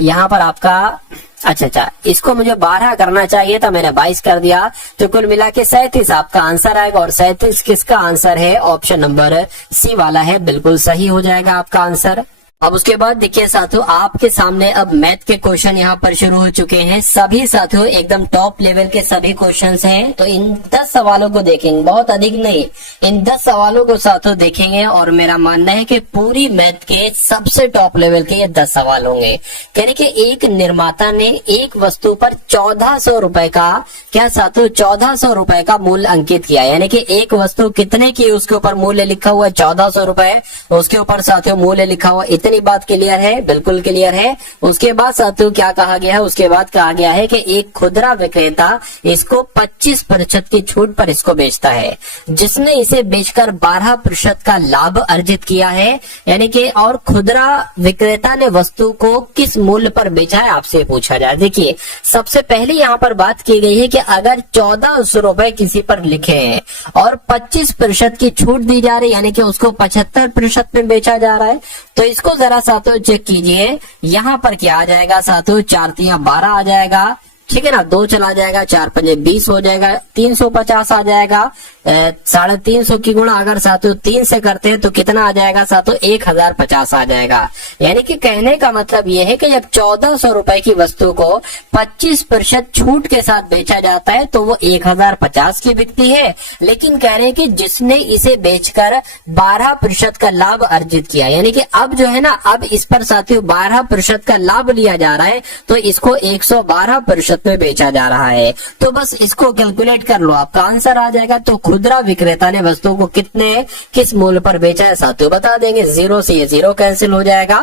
यहाँ पर आपका अच्छा इसको मुझे 12 करना चाहिए था, मैंने 22 कर दिया, तो कुल मिला के 37 आपका आंसर आएगा। और 37 किसका आंसर है, ऑप्शन नंबर सी वाला है, बिल्कुल सही हो जाएगा आपका आंसर। अब उसके बाद देखिए साथियों, आपके सामने अब मैथ के क्वेश्चन यहाँ पर शुरू हो चुके हैं। सभी साथियों एकदम टॉप लेवल के सभी क्वेश्चंस हैं। तो इन 10 सवालों को देखेंगे, बहुत अधिक नहीं, इन 10 सवालों को साथियों देखेंगे। और मेरा मानना है कि पूरी मैथ के सबसे टॉप लेवल के ये 10 सवाल होंगे। कहने के एक निर्माता ने एक वस्तु पर 1400 रुपए का, क्या साथियों 1400 रुपए का मूल्य अंकित किया, यानी कि एक वस्तु कितने की उसके ऊपर मूल्य लिखा हुआ है 1400 रुपए, उसके ऊपर साथियों मूल्य लिखा हुआ। इतनी बात क्लियर है, बिल्कुल क्लियर है। उसके बाद साथियों क्या कहा गया है, उसके बाद कहा गया है कि एक खुदरा विक्रेता इसको 25% की छूट पर इसको बेचता है, जिसने इसे बेचकर 12% का लाभ अर्जित किया है, यानी कि और खुदरा विक्रेता ने वस्तु को किस मूल्य पर बेचा है, आपसे पूछा जाए। देखिए सबसे पहले यहाँ पर बात की गई है कि अगर 1400 रुपए किसी पर लिखे हैं और 25% की छूट दी जा रही है, यानी कि उसको 75% में बेचा जा रहा है, तो इसको जरा साथियों चेक कीजिए। यहाँ पर क्या आ जाएगा साथियों, 4 × 12 आ जाएगा, ठीक है ना, 2 चला जाएगा, 4 × 5 20 हो जाएगा, 350 आ जाएगा। 350 की गुणा अगर साथियों 3 से करते हैं तो कितना आ जाएगा साथियों 1050 आ जाएगा। यानी कि कहने का मतलब यह है कि जब 1400 रुपए की वस्तु को 25% छूट के साथ बेचा जाता है तो वो 1050 की बिकती है। लेकिन कह रहे हैं कि जिसने इसे बेचकर 12% का लाभ अर्जित किया, यानी कि अब जो है ना, अब इस पर साथियों 12% का लाभ लिया जा रहा है, तो इसको 112% में बेचा जा रहा है। तो बस इसको कैलकुलेट कर लो, आपका आंसर आ जाएगा। तो खुदरा विक्रेता ने वस्तु को किस मूल्य पर बेचा है साथियों बता देंगे। 0 से ये 0 कैंसिल हो जाएगा,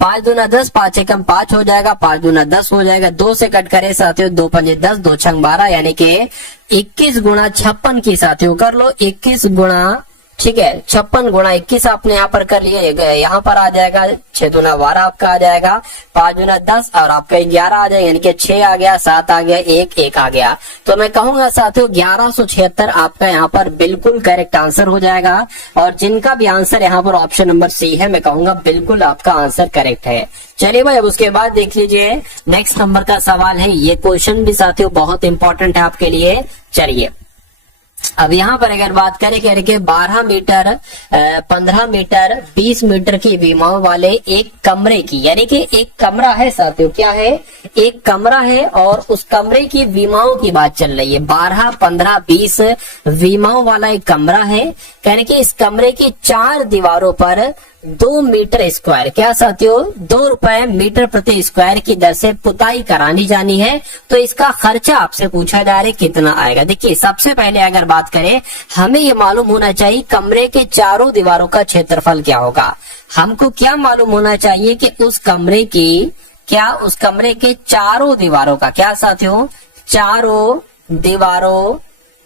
5 दूना 10, 5 एकम 5 हो जाएगा, 5 दूना 10 हो जाएगा, 2 से कट करे साथियों 2 पंजे 10, 2 छंग 12, यानी कि 21 गुणा 56 की साथियों कर लो, 21 गुणा, ठीक है 56 गुणा 21 आपने यहाँ पर कर लिया, यहाँ पर आ जाएगा 6 दूना 12 आपका आ जाएगा, 5 दूना 10 और आपका 11 आ जाएगा, यानी कि 6 आ गया, 7 आ गया, 1 आ गया। तो मैं कहूंगा साथियों 1176 आपका यहाँ पर बिल्कुल करेक्ट आंसर हो जाएगा। और जिनका भी आंसर यहाँ पर ऑप्शन नंबर सी है, मैं कहूंगा बिल्कुल आपका आंसर करेक्ट है। चलिए भाई, अब उसके बाद देख लीजिए नेक्स्ट नंबर का सवाल है। ये क्वेश्चन भी साथियों बहुत इंपॉर्टेंट है आपके लिए। चलिए अब यहाँ पर अगर बात करें कि 12 मीटर 15 मीटर 20 मीटर की विमाओं वाले एक कमरे की, यानी कि एक कमरा है साथियों, क्या है, एक कमरा है और उस कमरे की विमाओं की बात चल रही है। 12 15 20 विमाओं वाला एक कमरा है। कहने कि इस कमरे की 4 दीवारों पर 2 मीटर स्क्वायर, क्या साथियों 2 रुपए मीटर प्रति स्क्वायर की दर से पुताई करानी जानी है। तो इसका खर्चा आपसे पूछा जा रहा है कितना आएगा। देखिए सबसे पहले अगर बात करें, हमें ये मालूम होना चाहिए कमरे के चारों दीवारों का क्षेत्रफल क्या होगा। हमको क्या मालूम होना चाहिए कि उस कमरे के चारों दीवारों का, क्या साथियों, चारों दीवारों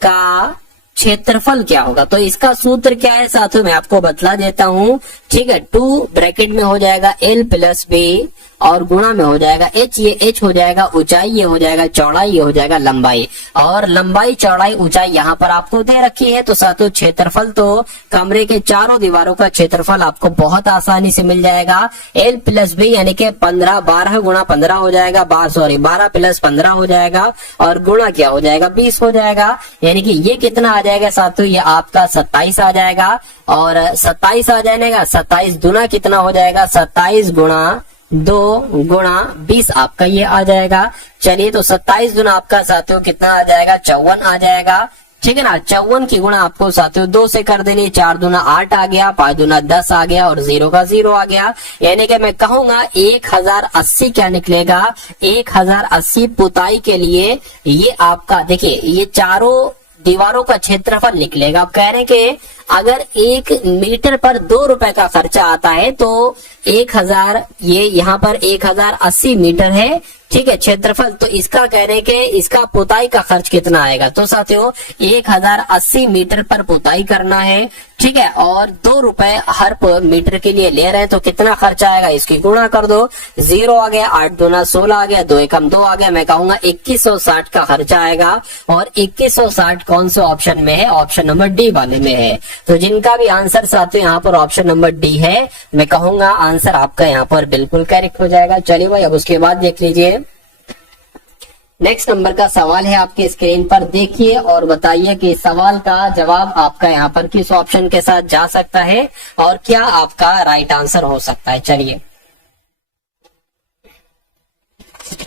का क्षेत्रफल क्या होगा। तो इसका सूत्र क्या है साथियों, मैं आपको बतला देता हूं, ठीक है। 2 ब्रैकेट में हो जाएगा L प्लस B और गुणा में हो जाएगा H, ये H हो जाएगा ऊंचाई, ये हो जाएगा चौड़ाई, ये हो जाएगा लंबाई। और लंबाई चौड़ाई ऊंचाई यहाँ पर आपको दे रखी है। तो साथियों क्षेत्रफल तो कमरे के चारों दीवारों का क्षेत्रफल आपको बहुत आसानी से मिल जाएगा। L प्लस B यानी कि 15, 12 गुणा 15 हो जाएगा, 12 प्लस 15 हो जाएगा और गुणा क्या हो जाएगा 20 हो जाएगा। यानी कि ये कितना आ जाएगा साथियों, ये आपका 27 आ जाएगा। और 27 आ जाएगा, 27 दुना कितना हो जाएगा, 27 गुणा 2 गुणा 20 आपका ये आ जाएगा। चलिए तो 27 दुना आपका साथियों कितना आ जाएगा, 54 आ जाएगा, ठीक है ना। 54 की गुणा आपको साथियों 2 से कर देनी, 4 दुना 8 आ गया, 5 दुना 10 आ गया और 0 का 0 आ गया। यानी कि मैं कहूंगा 1080 क्या निकलेगा, 1080 पुताई के लिए ये आपका, देखिए ये चारों दीवारों का क्षेत्रफल निकलेगा। आप कह रहे हैं कि अगर 1 मीटर पर 2 रुपए का खर्चा आता है तो 1000, ये यहाँ पर 1080 मीटर है, ठीक है, क्षेत्रफल। तो इसका कह रहे हैं कि इसका पुताई का खर्च कितना आएगा। तो साथियों 1080 मीटर पर पुताई करना है, ठीक है, और 2 रुपए हर मीटर के लिए ले रहे हैं तो कितना खर्चा आएगा, इसकी गुणा कर दो, 0 आ गया, 8 दूना 16 आ गया, 2 एकम 2 आ गया। मैं कहूंगा 2160 का खर्चा आएगा। और 2160 कौन से ऑप्शन में है, ऑप्शन नंबर डी वाले में है। तो जिनका भी आंसर साथियों यहाँ पर ऑप्शन नंबर डी है, मैं कहूंगा आंसर आपका यहाँ पर बिल्कुल करेक्ट हो जाएगा। चलिए भाई अब उसके बाद देख लीजिए, नेक्स्ट नंबर का सवाल है आपके स्क्रीन पर, देखिए और बताइए कि सवाल का जवाब आपका यहाँ पर किस ऑप्शन के साथ जा सकता है और क्या आपका राइट आंसर हो सकता है। चलिए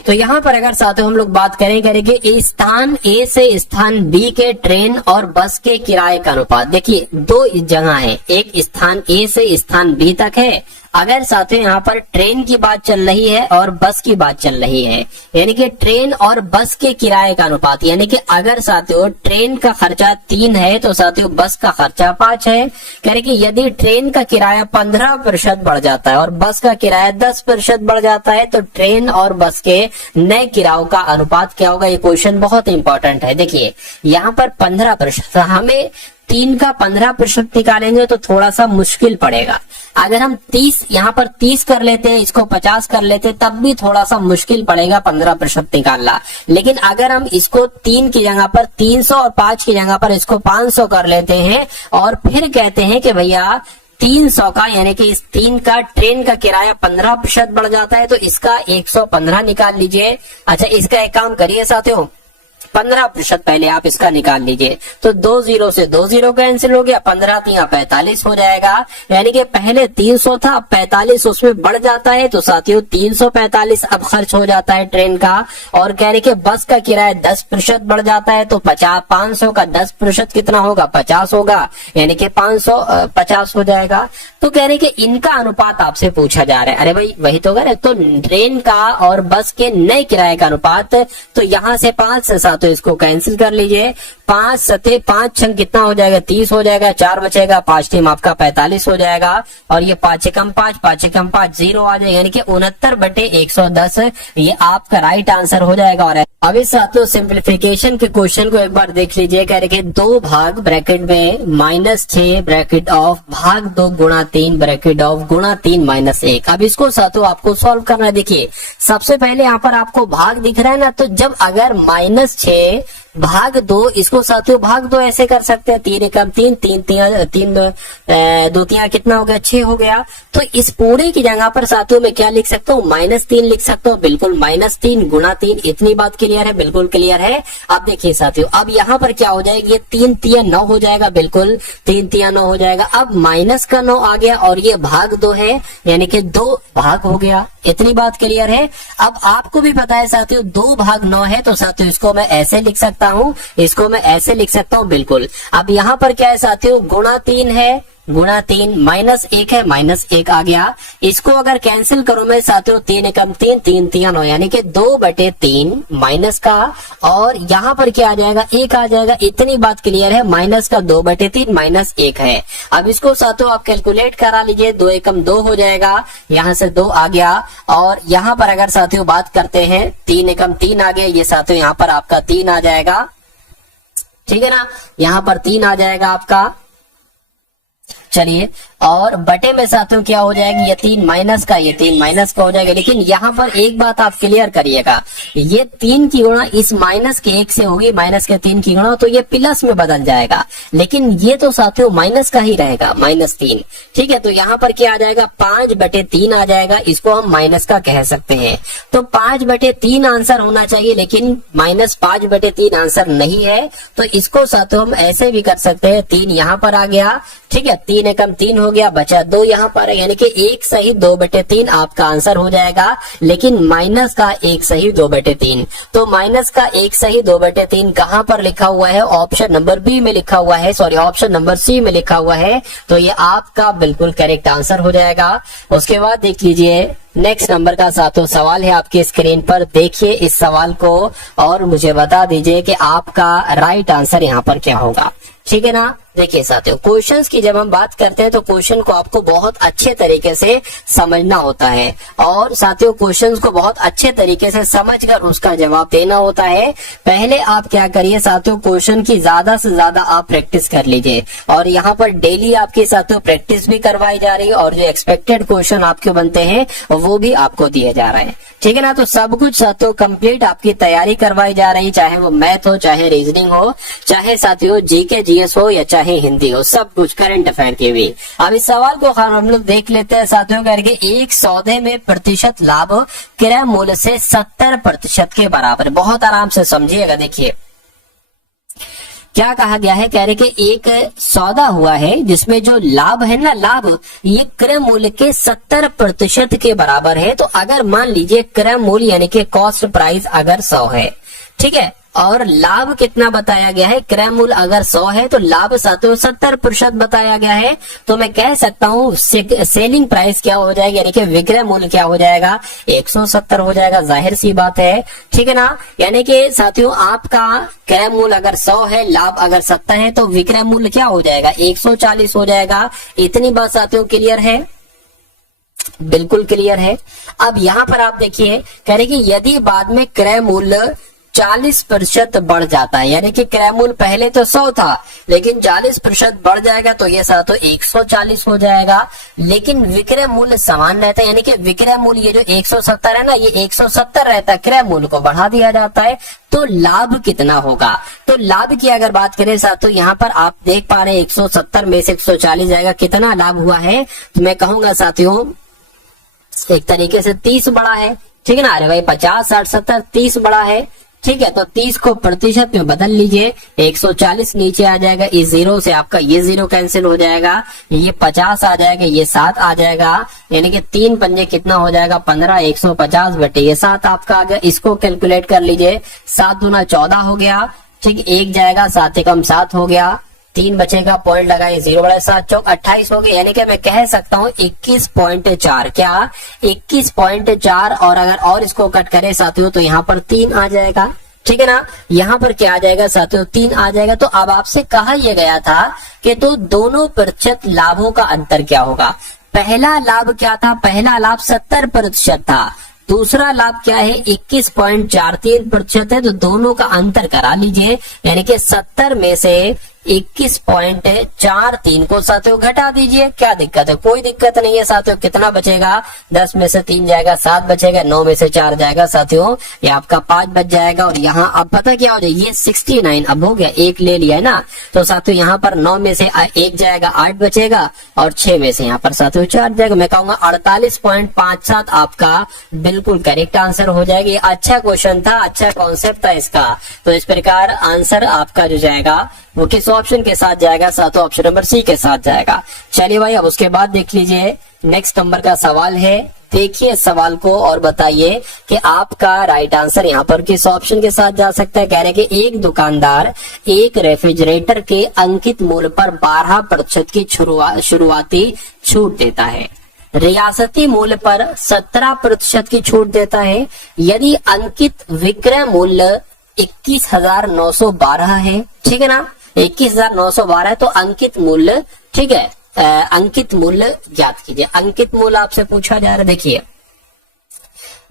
तो यहाँ पर अगर साथियों हम लोग बात करेंगे स्थान ए से स्थान बी के ट्रेन और बस के किराए का अनुपात। देखिए 2 जगह है, एक स्थान ए से स्थान बी तक है। अगर साथियों यहाँ पर ट्रेन की बात चल रही है और बस की बात चल रही है, यानी कि ट्रेन और बस के किराए का अनुपात, यानी कि अगर साथियों ट्रेन का खर्चा 3 है तो साथियों बस का खर्चा 5 है। कह रहे कि यदि ट्रेन का किराया 15% बढ़ जाता है और बस का किराया 10% बढ़ जाता है तो ट्रेन और बस के नए किरायों का अनुपात क्या होगा। ये क्वेश्चन बहुत इंपॉर्टेंट है। देखिए यहाँ पर 15%, हमें 3 का 15% निकालेंगे तो थोड़ा सा मुश्किल पड़ेगा। अगर हम 30 यहाँ पर 30 कर लेते हैं, इसको 50 कर लेते हैं, तब भी थोड़ा सा मुश्किल पड़ेगा 15% निकालना। लेकिन अगर हम इसको 3 की जगह पर 300 और 5 की जगह पर इसको 500 कर लेते हैं और फिर कहते हैं कि भैया 300 का, यानी कि इस 3 का ट्रेन का किराया 15% बढ़ जाता है तो इसका 115 निकाल लीजिए। अच्छा इसका एक काम करिए साथियों, 15% पहले आप इसका निकाल लीजिए तो 2 0 से 2 0 कैंसिल हो गया, 15 3 45 हो जाएगा। यानी कि पहले 300 था, अब 45 उसमें बढ़ जाता है तो साथियों 345 अब खर्च हो जाता है ट्रेन का। और कह रहे कि बस का किराया 10% बढ़ जाता है तो 500 का 10% कितना होगा, 50 होगा, यानी कि 550 हो जाएगा। तो कह रहे कि इनका अनुपात आपसे पूछा जा रहा है। अरे भाई वही तो करे, तो ट्रेन का और बस के नए किराए का अनुपात, तो यहाँ से 5 से तो इसको कैंसिल कर लीजिए, 5 सते 5 छंग कितना हो जाएगा, 30 हो जाएगा, 4 बचेगा, 5 टीम आपका 45 हो जाएगा और ये 5 एकम 5 5 एकम 5 0 आ जाएगा, यानी कि 69/110 ये आपका राइट आंसर हो जाएगा। और अभी साथियों सिंप्लीफिकेशन के क्वेश्चन को एक बार देख लीजिए। कह रहे कि 2 भाग ब्रैकेट में -6 ब्रैकेट ऑफ भाग 2 गुणा 3 ब्रैकेट ऑफ गुणा 3 -1। अब इसको साथियों आपको सॉल्व करना है। देखिए सबसे पहले यहाँ पर आपको भाग दिख रहा है ना, तो जब अगर -6 भाग 2, इसको साथियों भाग 2 ऐसे कर सकते हैं, 3 एकम 3 3 3 2 3 कितना हो गया, 6 हो गया। तो इस पूरे की जगह पर साथियों मैं क्या लिख सकता हूँ, -3 लिख सकता हूँ। बिल्कुल -3 गुणा 3, इतनी बात क्लियर है, बिल्कुल क्लियर है। अब देखिए साथियों अब यहाँ पर क्या हो जाएगी, ये 3 3 9 हो जाएगा, बिल्कुल 3 3 9 हो जाएगा। अब माइनस का 9 आ गया और ये भाग 2 है, यानी कि 2 भाग हो गया, इतनी बात क्लियर है। अब आपको भी पता है साथियों 2 भाग 9 है, तो साथियों इसको मैं ऐसे लिख सकता हूँ, इसको मैं ऐसे लिख सकता हूँ, बिल्कुल। अब यहाँ पर क्या है साथियों, गुणा 3 है गुणा 3 -1 है, -1 आ गया। इसको अगर कैंसिल करो मैं साथियों, 3 एकम 3, 3 3 9, यानी कि 2/3 माइनस का, और यहाँ पर क्या आ जाएगा, 1 आ जाएगा। इतनी बात क्लियर है, माइनस का 2/3 -1 है। अब इसको साथियों आप कैलकुलेट करा लीजिए, 2 एकम 2 हो जाएगा, यहाँ से 2 आ गया। और यहाँ पर अगर साथियों बात करते हैं, 3 एकम 3 आ गया, ये साथियों यहाँ पर आपका 3 आ जाएगा, ठीक है ना, यहाँ पर 3 आ जाएगा आपका। चलिए, और बटे में साथियों क्या हो जाएगी, ये 3 माइनस का, ये 3 माइनस का हो जाएगा। लेकिन यहाँ पर एक बात आप क्लियर करिएगा, ये 3 की गुणा इस माइनस के 1 से होगी, माइनस के 3 की गुणा, तो ये प्लस में बदल जाएगा। लेकिन ये तो साथियों माइनस का ही रहेगा, -3, ठीक है। तो यहाँ पर क्या आ जाएगा, 5/3 आ जाएगा, इसको हम माइनस का कह सकते हैं। तो 5/3 आंसर होना चाहिए, लेकिन -5/3 आंसर नहीं है। तो इसको साथियों हम ऐसे भी कर सकते हैं, 3 यहाँ पर आ गया, ठीक है, 3 एकम 3 हो गया, बचा 2 यहाँ पर, यानी कि 1 सही 2/3 आपका आंसर हो जाएगा। लेकिन माइनस का 1 सही 2/3, तो माइनस का 1 सही 2/3 कहाँ पर लिखा हुआ है, ऑप्शन नंबर बी में लिखा हुआ है, सॉरी ऑप्शन नंबर सी में लिखा हुआ है। तो ये आपका बिल्कुल करेक्ट आंसर हो जाएगा। उसके बाद देख लीजिए नेक्स्ट नंबर का साथियों सवाल है आपकी स्क्रीन पर, देखिए इस सवाल को और मुझे बता दीजिए कि आपका राइट आंसर यहाँ पर क्या होगा, ठीक है ना। देखिए साथियों, क्वेश्चंस की जब हम बात करते हैं तो क्वेश्चन को आपको बहुत अच्छे तरीके से समझना होता है, और साथियों क्वेश्चंस को बहुत अच्छे तरीके से समझकर उसका जवाब देना होता है। पहले आप क्या करिए साथियों, क्वेश्चन की ज्यादा से ज्यादा आप प्रैक्टिस कर लीजिए, और यहाँ पर डेली आपकी साथियों प्रैक्टिस भी करवाई जा रही है, और जो एक्सपेक्टेड क्वेश्चन आपके बनते हैं वो भी आपको दिए जा रहे हैं, ठीक है ना। तो सब कुछ साथियों कंप्लीट आपकी तैयारी करवाई जा रही है, चाहे वो मैथ हो, चाहे रीजनिंग हो, चाहे साथियों जीके जीएस हो, या चाहे हिंदी हो, सब कुछ करंट अफेयर के भी। अब इस सवाल को हम लोग देख लेते हैं साथियों करके। एक सौदे में प्रतिशत लाभ क्रय मूल्य से 70% के बराबर। बहुत आराम से समझिएगा, देखिए क्या कहा गया है, कह रहे कि एक सौदा हुआ है जिसमें जो लाभ है ना, लाभ ये क्रय मूल्य के 70% के बराबर है। तो अगर मान लीजिए क्रय मूल्य यानी कि कॉस्ट प्राइस अगर 100 है, ठीक है, और लाभ कितना बताया गया है, क्रय मूल्य अगर 100 है तो लाभ साथियों 70% बताया गया है। तो मैं कह सकता हूँ सेलिंग प्राइस क्या हो जाएगा, यानी कि विक्रय मूल्य क्या हो जाएगा, 170 हो जाएगा, जाहिर सी बात है, ठीक है ना। यानी कि साथियों आपका क्रय मूल्य अगर 100 है, लाभ अगर 70 है, तो विक्रय मूल्य क्या हो जाएगा, 140 हो जाएगा। इतनी बात साथियों क्लियर है, बिल्कुल क्लियर है। अब यहाँ पर आप देखिए, कह रहे कि यदि बाद में क्रय मूल्य 40% बढ़ जाता है, यानी कि क्रय मूल्य पहले तो 100 था, लेकिन 40% बढ़ जाएगा, तो ये साथ 140 हो जाएगा। लेकिन विक्रय मूल्य समान रहता है, यानी कि विक्रय मूल्य ये जो 170 है ना, ये 170 रहता है, क्रय मूल्य को बढ़ा दिया जाता है। तो लाभ कितना होगा, तो लाभ की अगर बात करें साथियों, यहाँ पर आप देख पा रहे हैं 170 में से 140 जाएगा, कितना लाभ हुआ है, तो मैं कहूंगा साथियों एक तरीके से 30 बड़ा है, ठीक है ना। अरे भाई 50 60 70 30 बड़ा है, ठीक है। तो 30 को प्रतिशत में बदल लीजिए, 140 नीचे आ जाएगा, इस 0 से आपका ये 0 कैंसिल हो जाएगा, ये 50 आ जाएगा, ये 7 आ जाएगा, यानी कि 3 पंजे कितना हो जाएगा, 15, 150 बटे ये 7 आपका आ गया। इसको कैलकुलेट कर लीजिए, 7 दूना 14 हो गया, ठीक, 1 जाएगा, 7 एकम 7 हो गया, 3 बचेगा, पॉइंट लगाए, 0 बड़ा 7 चौक 28 हो गया, यानी कि मैं कह सकता हूँ 21.4, क्या 21.4। और अगर और इसको कट करें साथियों तो यहाँ पर 3 आ जाएगा, ठीक है ना। यहाँ पर क्या आ जाएगा साथियों, 3 आ जाएगा। तो अब आपसे कहा यह गया था कि तो दोनों प्रतिशत लाभों का अंतर क्या होगा। पहला लाभ क्या था, पहला लाभ 70% था, दूसरा लाभ क्या है 21.43% है। तो दोनों का अंतर करा लीजिए, यानी कि 70 में से 21.43 को साथियों घटा दीजिए, क्या दिक्कत है, कोई दिक्कत नहीं है साथियों। कितना बचेगा, 10 में से 3 जाएगा, 7 बचेगा, 9 में से 4 जाएगा साथियों, ये आपका 5 बच जाएगा। और यहाँ अब पता क्या हो जाए, ये 69 अब हो गया, 1 ले लिया है ना, तो साथियों यहाँ पर 9 में से 1 जाएगा, 8 बचेगा, और 6 में से यहाँ पर साथियों 4 जाएगा। मैं कहूंगा 48.57 आपका बिल्कुल करेक्ट आंसर हो जाएगा। ये अच्छा क्वेश्चन था, अच्छा कॉन्सेप्ट था इसका। तो इस प्रकार आंसर आपका जो जाएगा वो किस ऑप्शन के साथ जाएगा, साथियों ऑप्शन नंबर सी के साथ जाएगा। चलिए भाई, अब उसके बाद देख लीजिए नेक्स्ट नंबर का सवाल है, देखिए सवाल को और बताइए कि आपका राइट आंसर यहाँ पर किस ऑप्शन के साथ जा सकता है। कह रहे कि एक दुकानदार एक रेफ्रिजरेटर के अंकित मूल्य पर 12% की शुरुआती छूट देता है, रियासती मूल्य पर 17% की छूट देता है। यदि अंकित विक्रय मूल्य 21,912 है, ठीक है ना, 21,912 है, तो अंकित मूल्य, ठीक है, अंकित मूल्य ज्ञात कीजिए। अंकित मूल्य आपसे पूछा जा रहा है। देखिए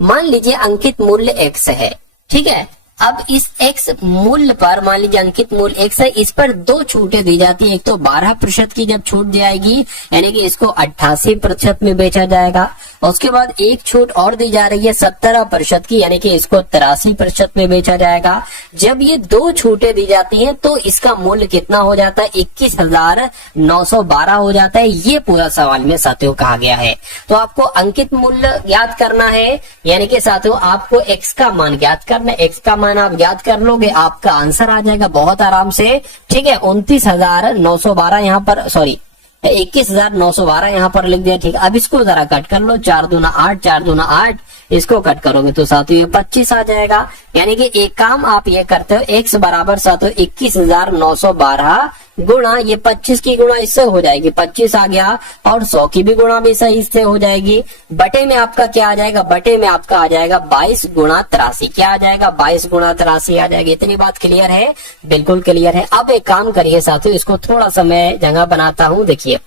मान लीजिए अंकित मूल्य x है, ठीक है। अब इस x मूल्य पर मान लीजिए अंकित मूल्य x है, इस पर दो छूटें दी जाती है। एक तो 12% की जब छूट जाएगी यानी कि इसको 88% में बेचा जाएगा। उसके बाद एक छूट और दी जा रही है 17% की, यानी कि इसको 83% में बेचा जाएगा। जब ये दो छूटें दी जाती हैं तो इसका मूल्य कितना हो जाता है, 21,912 हो जाता है। ये पूरा सवाल में साथियों कहा गया है। तो आपको अंकित मूल्य ज्ञात करना है, यानी कि साथियों आपको x का मान ज्ञात करना है। x का मान आप ज्ञात कर लोगे, आपका आंसर आ जाएगा बहुत आराम से, ठीक है। 29,912 यहाँ पर, सॉरी 21,912 यहाँ पर लिख दिया, ठीक है। अब इसको जरा कट कर लो, 4 दूना 8, 4 दूना 8, इसको कट करोगे तो साथियों ये 25 आ जाएगा। यानी कि एक काम आप ये करते हो, x बराबर साथियों 21,912 गुणा ये 25 की गुणा इससे हो जाएगी, 25 आ गया, और 100 की भी गुणा भी सही इससे हो जाएगी। बटे में आपका क्या आ जाएगा, बटे में आपका आ जाएगा 22 गुणा 83। क्या आ जाएगा, 22 गुणा 83 आ जाएगी। इतनी बात क्लियर है, बिल्कुल क्लियर है। अब एक काम करिए साथियों, इसको थोड़ा सा मैं जगह बनाता हूं। देखिए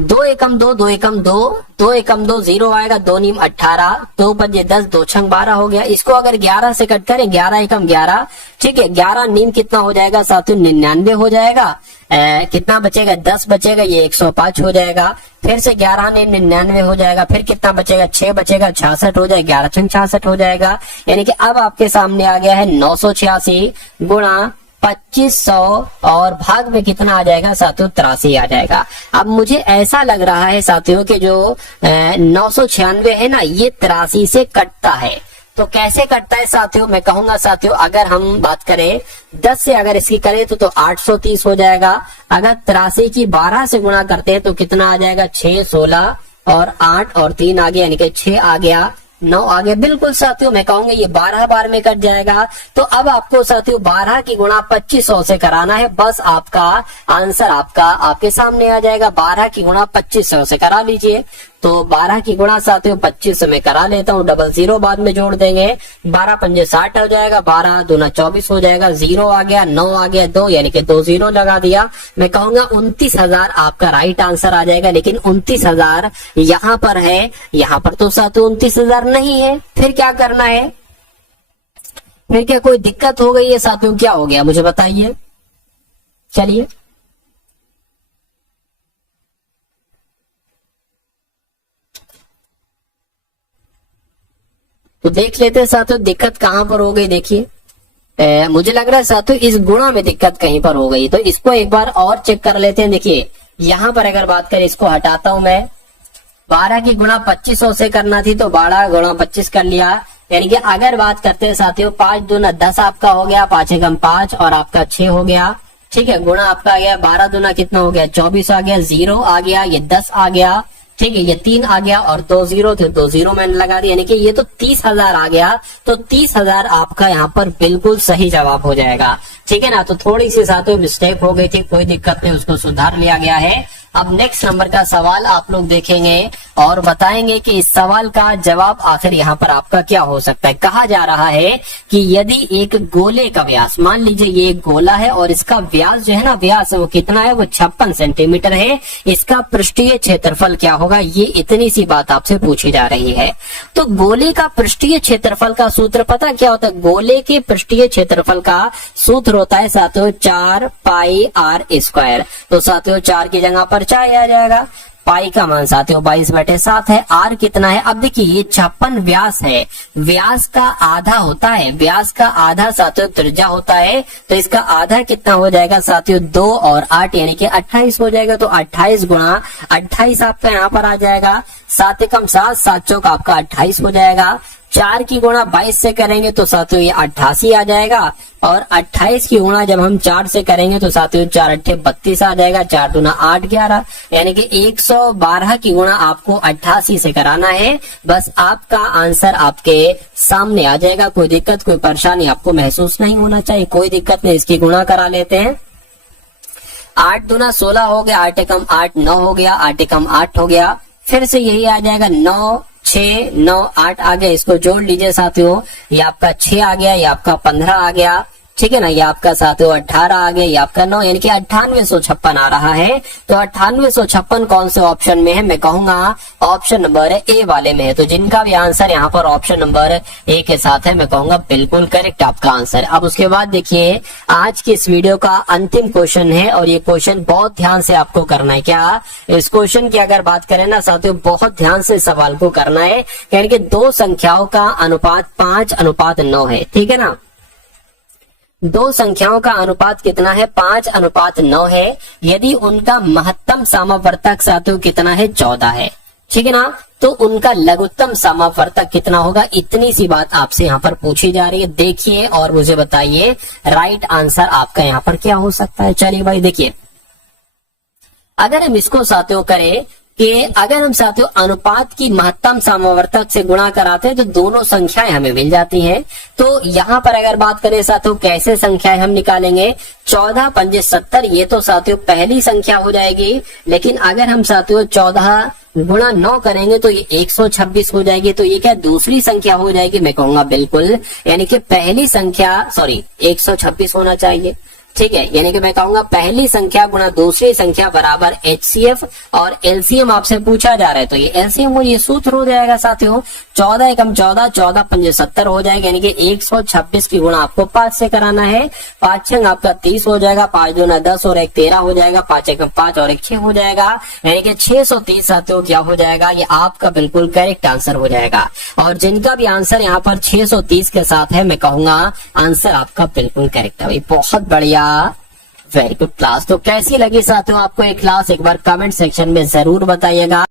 2 एकम 2, 2 एकम 2, 2 एकम 2 0 आएगा, 2 नीम 18, 2 पंजे 10, 2 छंग 12 हो गया। इसको अगर 11 से कट करें, 11 एकम 11, ठीक है। 11 नीम कितना हो जाएगा साथियों, 99 हो जाएगा। कितना बचेगा, 10 बचेगा, ये 105 हो जाएगा। फिर से 11 नीम 99 हो जाएगा। फिर कितना बचेगा, 6 बचेगा, 66 हो जाएगा, 11 छंग 66 हो जाएगा। यानी कि अब आपके सामने आ गया है 986 गुणा 2500 और भाग में कितना आ जाएगा साथियों, 83 आ जाएगा। अब मुझे ऐसा लग रहा है साथियों कि जो 996 है ना, ये 83 से कटता है। तो कैसे कटता है साथियों, मैं कहूंगा साथियों, अगर हम बात करें 10 से अगर इसकी करें तो 830 हो जाएगा। अगर 83 की 12 से गुणा करते हैं तो कितना आ जाएगा, 6, 16 और 8 और 3 आ गया, यानी कि 6 आ गया, 9 आ गया। बिल्कुल साथियों मैं कहूंगा ये 12 बार में कट जाएगा। तो अब आपको साथियों 12 की गुणा 2500 से कराना है, बस आपका आंसर आपके सामने आ जाएगा। 12 की गुणा 2500 से करा लीजिए। तो 12 की गुणा साथियों 25 में करा लेता हूँ, 00 बाद में जोड़ देंगे, 12 पंजे 60 हो जाएगा, 12 दूना 24 हो जाएगा, 0 आ गया, 9 आ गया, 2 यानी कि 2 0 लगा दिया। मैं कहूंगा 29,000 आपका राइट आंसर आ जाएगा। लेकिन 29,000 यहाँ पर है, यहाँ पर तो साथियों 29,000 नहीं है। फिर क्या करना है, फिर क्या कोई दिक्कत हो गई है साथियों, क्या हो गया मुझे बताइए। चलिए तो देख लेते हैं साथियों दिक्कत कहां पर हो गई। देखिए मुझे लग रहा है साथियों इस गुणा में दिक्कत कहीं पर हो गई, तो इसको एक बार और चेक कर लेते हैं। देखिए यहां पर अगर बात करें, इसको हटाता हूं मैं, 12 की गुणा 2500 से करना थी तो 12 गुणा 25 कर लिया। यानी कि अगर बात करते हैं साथियों 5 दूना 10 आपका हो गया, 5 एकम 5 और आपका 6 हो गया, ठीक है। गुणा आपका आ गया, 12 दूना कितना हो गया, 24 आ गया, 0 आ गया, ये 10 आ गया, ठीक है। ये 3 आ गया और 2 0 थे, 2 0 मैंने लगा दिया, यानी कि ये तो 30,000 आ गया। तो 30,000 आपका यहाँ पर बिल्कुल सही जवाब हो जाएगा, ठीक है ना। तो थोड़ी सी साथियों मिस्टेक हो गई थी, कोई दिक्कत नहीं, उसको सुधार लिया गया है। अब नेक्स्ट नंबर का सवाल आप लोग देखेंगे और बताएंगे कि इस सवाल का जवाब आखिर यहाँ पर आपका क्या हो सकता है। कहा जा रहा है कि यदि एक गोले का व्यास, मान लीजिए ये एक गोला है और इसका व्यास जो है ना, व्यास वो कितना है, वो 56 सेंटीमीटर है, इसका पृष्ठीय क्षेत्रफल क्या होगा, ये इतनी सी बात आपसे पूछी जा रही है। तो गोले का पृष्ठीय क्षेत्रफल का सूत्र पता क्या होता है, गोले के पृष्ठीय क्षेत्रफल का सूत्र होता है साथियों 4 पाई आर स्क्वायर। तो साथियों 4 की जगह पर 4 आ जाएगा, पाई का मान साथियों 22/7 है, आर कितना है। अब देखिए ये 56 व्यास है, व्यास का आधा होता है, व्यास का आधा साथियों त्रिज्या होता है, तो इसका आधा कितना हो जाएगा साथियों 2 और 8 यानी कि 28 हो जाएगा। तो 28 गुणा 28 आपका यहाँ पर आ जाएगा, 7 एकम 7, 7 चौक आपका 28 हो जाएगा। 4 की गुणा 22 से करेंगे तो साथियों ये 88 आ जाएगा, और 28 की गुणा जब हम 4 से करेंगे तो साथियों 4 अट्ठे 32 आ जाएगा, 4 दूना 8 11, यानी कि 112 की गुणा आपको 88 से कराना है। बस आपका आंसर आपके सामने आ जाएगा। कोई दिक्कत कोई परेशानी आपको महसूस नहीं होना चाहिए, कोई दिक्कत नहीं। इसकी गुणा करा लेते हैं। 8 दूना 16 हो गया, 8 एकम 8 9 हो गया, 8 एकम 8 हो गया, फिर से यही आ जाएगा 9 6 9 8 आ गया। इसको जोड़ लीजिए साथियों, ये आपका 6 आ गया, ये आपका 15 आ गया, ठीक है ना, ये आपका साथियों 18 आ गया, ये आपका 9, यानी कि 9856 आ रहा है। तो 9856 कौन से ऑप्शन में है? मैं कहूंगा ऑप्शन नंबर ए वाले में है। तो जिनका भी आंसर यहाँ पर ऑप्शन नंबर ए के साथ है, मैं कहूंगा बिल्कुल करेक्ट आपका आंसर। अब उसके बाद देखिए आज की इस वीडियो का अंतिम क्वेश्चन है, और ये क्वेश्चन बहुत ध्यान से आपको करना है। क्या इस क्वेश्चन की अगर बात करें ना साथियों, बहुत ध्यान से सवाल को करना है, यानी कि दो संख्याओं का अनुपात 5:9 है, ठीक है ना। दो संख्याओं का अनुपात कितना है? 5:9 है। यदि उनका महत्तम समावर्तक साथियों कितना है? 14 है, ठीक है ना। तो उनका लघुत्तम समावर्तक कितना होगा? इतनी सी बात आपसे यहाँ पर पूछी जा रही है। देखिए और मुझे बताइए राइट आंसर आपका यहाँ पर क्या हो सकता है। चलिए भाई देखिए, अगर हम इसको साथियों करें कि अगर हम साथियों अनुपात की महत्तम समावर्तक से गुणा कराते हैं तो दोनों संख्याएं हमें मिल जाती हैं। तो यहाँ पर अगर बात करें साथियों कैसे संख्याएं हम निकालेंगे, 14 पंजे 70, ये तो साथियों पहली संख्या हो जाएगी। लेकिन अगर हम साथियों 14 गुणा 9 करेंगे तो ये 126 हो जाएगी। तो ये क्या दूसरी संख्या हो जाएगी? मैं कहूंगा बिल्कुल, यानी कि पहली संख्या 126 होना चाहिए, ठीक है। यानी कि मैं कहूंगा पहली संख्या गुणा दूसरी संख्या बराबर HCF, और LCM आपसे पूछा जा रहा है तो ये LCM ये सूत्र हो जाएगा साथियों, 14 एकम 14, 14 पंजे 70 हो जाएगा, यानी कि 126 की गुणा आपको 5 से कराना है। 5 छंग आपका 30 हो जाएगा, 5 दूना 10 और 1 13 हो जाएगा, 5 एकम 5 और 1 6 हो जाएगा, यानी कि 630 साथियों क्या हो जाएगा? ये आपका बिल्कुल करेक्ट आंसर हो जाएगा। और जिनका भी आंसर यहाँ पर 630 के साथ है, मैं कहूंगा आंसर आपका बिल्कुल करेक्ट है। बहुत बढ़िया, वेरी गुड क्लास। तो कैसी लगी साथियों आपको ये क्लास? एक बार कमेंट सेक्शन में जरूर बताइएगा।